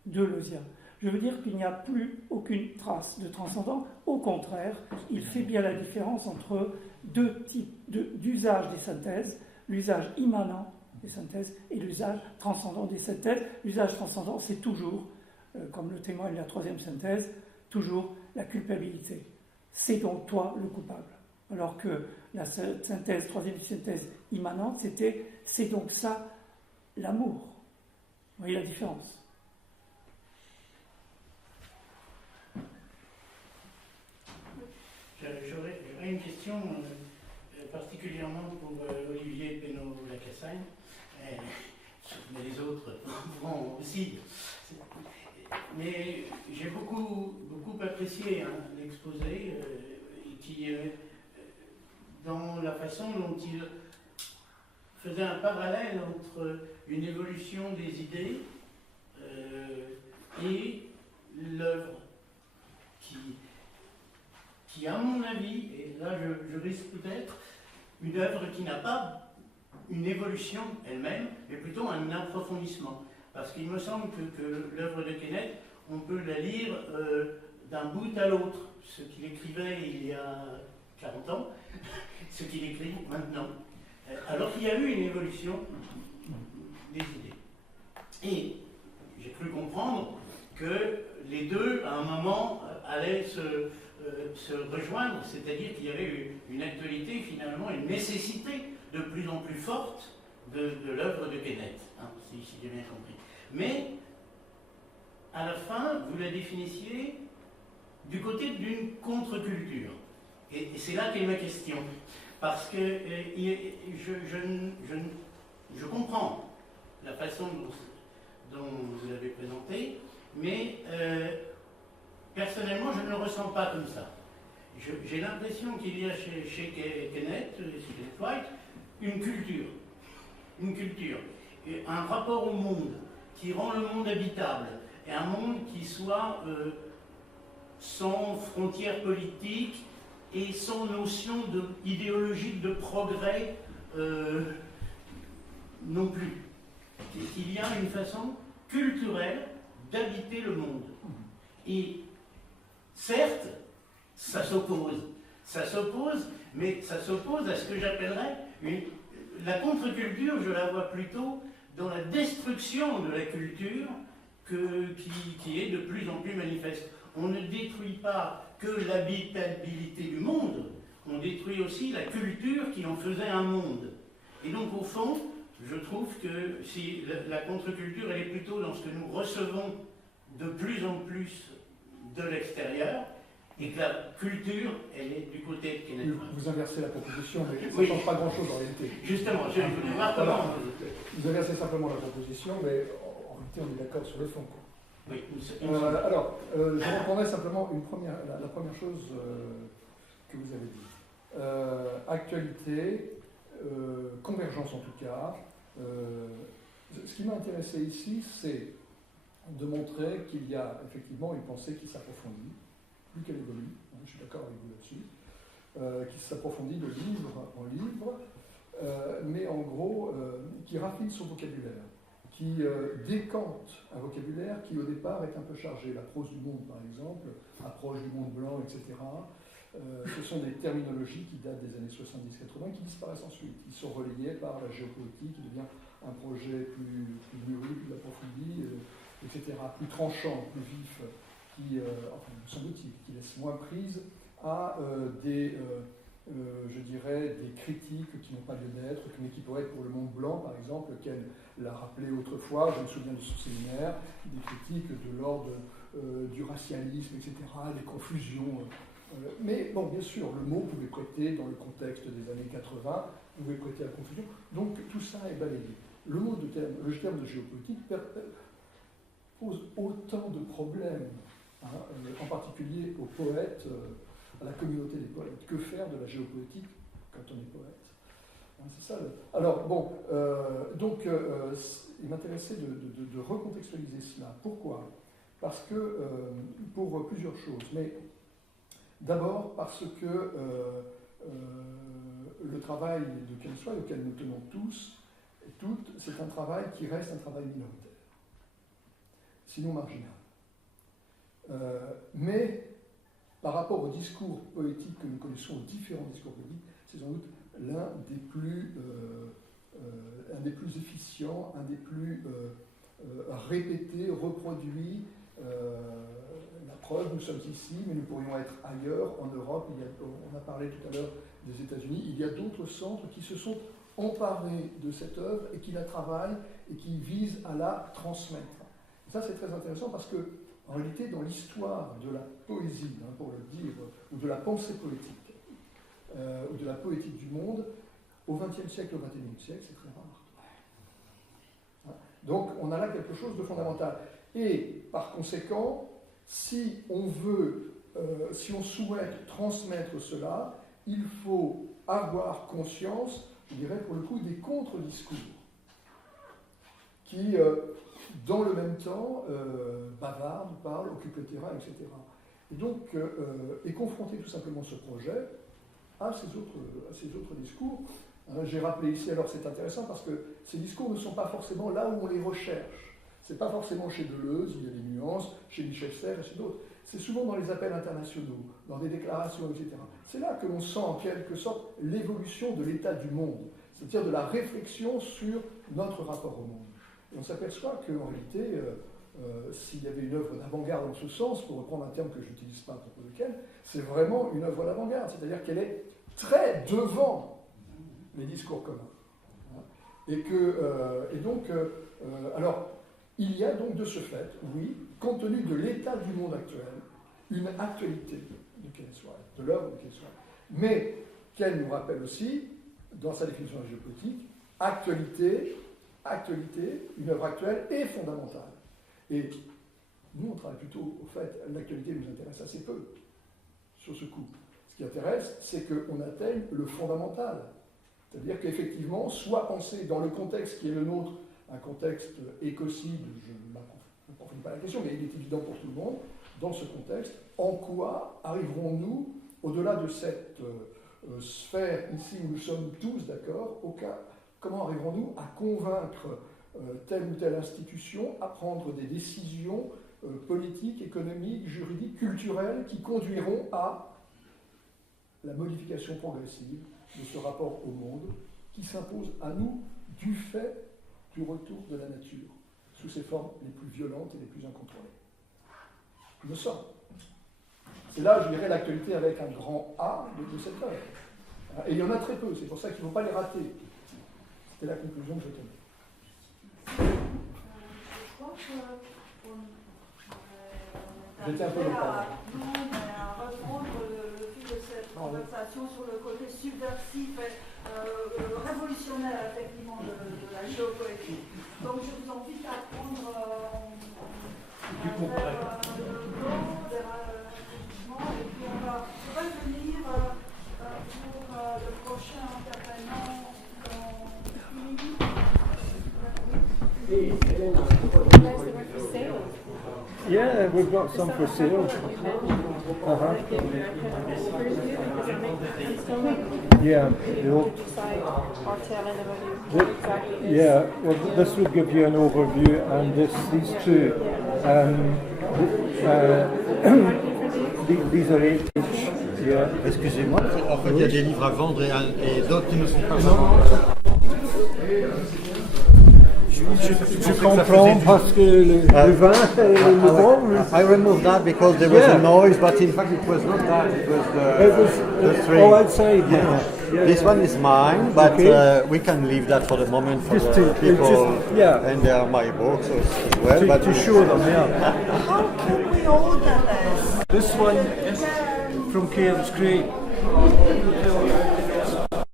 deleuzien. Je veux dire qu'il n'y a plus aucune trace de transcendant. Au contraire, il fait bien la différence entre deux types d'usage des synthèses, l'usage immanent des synthèses et l'usage transcendant des synthèses. L'usage transcendant, c'est toujours, comme le témoigne la troisième synthèse, toujours la culpabilité. C'est donc toi le coupable. Alors que la troisième synthèse immanente, c'est donc ça l'amour. Vous voyez la différence? J'aurais une question particulièrement pour Olivier Pénaud-Lacassagne, mais les autres pourront aussi. Mais j'ai beaucoup apprécié l'exposé qui, dans la façon dont il faisait un parallèle entre une évolution des idées et l'œuvre qui, à mon avis, et là je risque peut-être, une œuvre qui n'a pas une évolution elle-même, mais plutôt un approfondissement. Parce qu'il me semble que l'œuvre de Kenneth, on peut la lire d'un bout à l'autre, ce qu'il écrivait il y a 40 ans, ce qu'il écrit maintenant. Alors qu'il y a eu une évolution des idées. Et j'ai cru comprendre que les deux, à un moment, allaient se rejoindre, c'est-à-dire qu'il y avait une actualité, finalement, une nécessité de plus en plus forte de l'œuvre de Kenneth, hein, si j'ai bien compris. Mais, à la fin, vous la définissiez du côté d'une contre-culture. Et c'est là qu'est ma question. Parce que je comprends la façon dont vous l'avez présenté, mais personnellement, je ne le ressens pas comme ça. J'ai l'impression qu'il y a chez Kenneth, chez Kenneth White, une culture, et un rapport au monde qui rend le monde habitable, et un monde qui soit sans frontières politiques et sans notion idéologique de progrès non plus. Qu'il y a une façon culturelle d'habiter le monde. Et certes, ça s'oppose, mais ça s'oppose à ce que j'appellerais la contre-culture, je la vois plutôt dans la destruction de la culture qui est de plus en plus manifeste. On ne détruit pas que l'habitabilité du monde, on détruit aussi la culture qui en faisait un monde. Et donc au fond, je trouve que si la contre-culture, elle est plutôt dans ce que nous recevons de plus en plus de l'extérieur, et que la culture, elle est du côté de Kenneth. Vous inversez la proposition, mais ça ne Oui. change pas grand-chose en réalité. Justement, je voulais voir comment. Vous inversez simplement la proposition, mais en réalité, on est d'accord sur le fond, quoi. Oui, je reprendrai simplement la première chose que vous avez dit. Actualité, convergence en tout cas. Ce qui m'a intéressé ici, c'est de montrer qu'il y a effectivement une pensée qui s'approfondit, plus qu'elle évolue, hein, je suis d'accord avec vous là-dessus, qui s'approfondit de livre en livre, mais en gros, qui raffine son vocabulaire, qui décante un vocabulaire qui au départ est un peu chargé. La prose du monde, par exemple, approche du monde blanc, etc. Ce sont des terminologies qui datent des années 70-80, qui disparaissent ensuite. Ils sont relayés par la géopolitique, qui devient un projet plus mûri, plus approfondi, etc., plus tranchant, plus vif, qui, enfin, me semble-t-il, qui laisse moins prise à je dirais, des critiques qui n'ont pas lieu d'être, mais qui pourraient être pour le monde blanc, par exemple, lequel l'a rappelé autrefois, je me souviens de ce séminaire, des critiques de l'ordre du racialisme, etc., des confusions. Mais bon, bien sûr, le mot pouvait prêter, dans le contexte des années 80, pouvait prêter à la confusion. Donc tout ça est balayé. Le terme de géopolitique pose autant de problèmes, hein, en particulier aux poètes, à la communauté des poètes. Que faire de la géopolitique quand on est poète, hein, c'est ça. Alors, bon, il m'intéressait de recontextualiser cela. Pourquoi? Parce que, pour plusieurs choses. Mais d'abord parce que le travail de Kenneth White, auquel nous tenons tous et toutes, c'est un travail qui reste un travail minoritaire, sinon marginal. Mais par rapport au discours poétique que nous connaissons, aux différents discours poétiques, c'est sans doute l'un des plus efficients, un des plus répétés, reproduits. La preuve, nous sommes ici, mais nous pourrions être ailleurs, en Europe. On a parlé tout à l'heure des États-Unis. Il y a d'autres centres qui se sont emparés de cette œuvre et qui la travaillent et qui vise à la transmettre. Et ça, c'est très intéressant parce que, en réalité, dans l'histoire de la poésie, pour le dire, ou de la pensée politique, ou de la poétique du monde, au XXe siècle, au XXIe siècle, c'est très rare. Donc, on a là quelque chose de fondamental. Et, par conséquent, si on souhaite transmettre cela, il faut avoir conscience, je dirais pour le coup, des contre-discours qui, dans le même temps, bavardent, parlent, occupent le terrain, etc. Et donc, et confronter tout simplement ce projet à ces autres discours. J'ai rappelé ici, alors c'est intéressant parce que ces discours ne sont pas forcément là où on les recherche. Ce n'est pas forcément chez Deleuze, il y a des nuances, chez Michel Serres et chez d'autres. C'est souvent dans les appels internationaux, dans des déclarations, etc. C'est là que l'on sent en quelque sorte l'évolution de l'état du monde, c'est-à-dire de la réflexion sur notre rapport au monde. Et on s'aperçoit qu'en réalité, s'il y avait une œuvre d'avant-garde dans ce sens, pour reprendre un terme que je n'utilise pas à propos de Ken, c'est vraiment une œuvre d'avant-garde, c'est-à-dire qu'elle est très devant les discours communs. Alors, il y a donc de ce fait, oui, compte tenu de l'état du monde actuel, une actualité de Ken Swire, de l'œuvre de Ken Swire. Mais Ken nous rappelle aussi, dans sa définition de la géopolitique, actualité, une œuvre actuelle est fondamentale. Et nous, on travaille plutôt, au fait, l'actualité nous intéresse assez peu sur ce coup. Ce qui intéresse, c'est qu'on atteigne le fondamental. C'est-à-dire qu'effectivement, soit penser dans le contexte qui est le nôtre, un contexte écocide, je n'approfondis pas la question, mais il est évident pour tout le monde, dans ce contexte, en quoi arriverons-nous, au-delà de cette sphère ici où nous sommes tous d'accord, comment arriverons-nous à convaincre telle ou telle institution à prendre des décisions politiques, économiques, juridiques, culturelles qui conduiront à la modification progressive de ce rapport au monde qui s'impose à nous du fait du retour de la nature sous ses formes les plus violentes et les plus incontrôlées. Je me sens. C'est là, je dirais, l'actualité avec un grand A de cette œuvre. Et il y en a très peu, c'est pour ça qu'il ne faut pas les rater. C'était la conclusion que je tenais. Je crois qu'on J'étais un peu le parole. à reprendre le fil de cette conversation sur le côté subversif et révolutionnaire, effectivement, de la géopolitique. Donc, je vous invite à prendre des réfléchissements, et puis on va revenir pour le prochain intervenant dans 10 minutes. Yeah, we've got some for sale. Yeah. Yeah, well, this will give you an overview, and these two, these are 8 each. Yeah. Excusez-moi, en fait, il y a des livres à vendre et d'autres qui ne sont pas à vendre. Je comprends parce que le vin le bon. I removed that because there was a noise, but in fact it was not that. It was the string. Oh, outside. Yeah. This one is mine, but we can leave that for the moment for Just the to- people. yeah. And they are my books as well. But To show them, yeah. How can we order this? This one from Cairns Creek.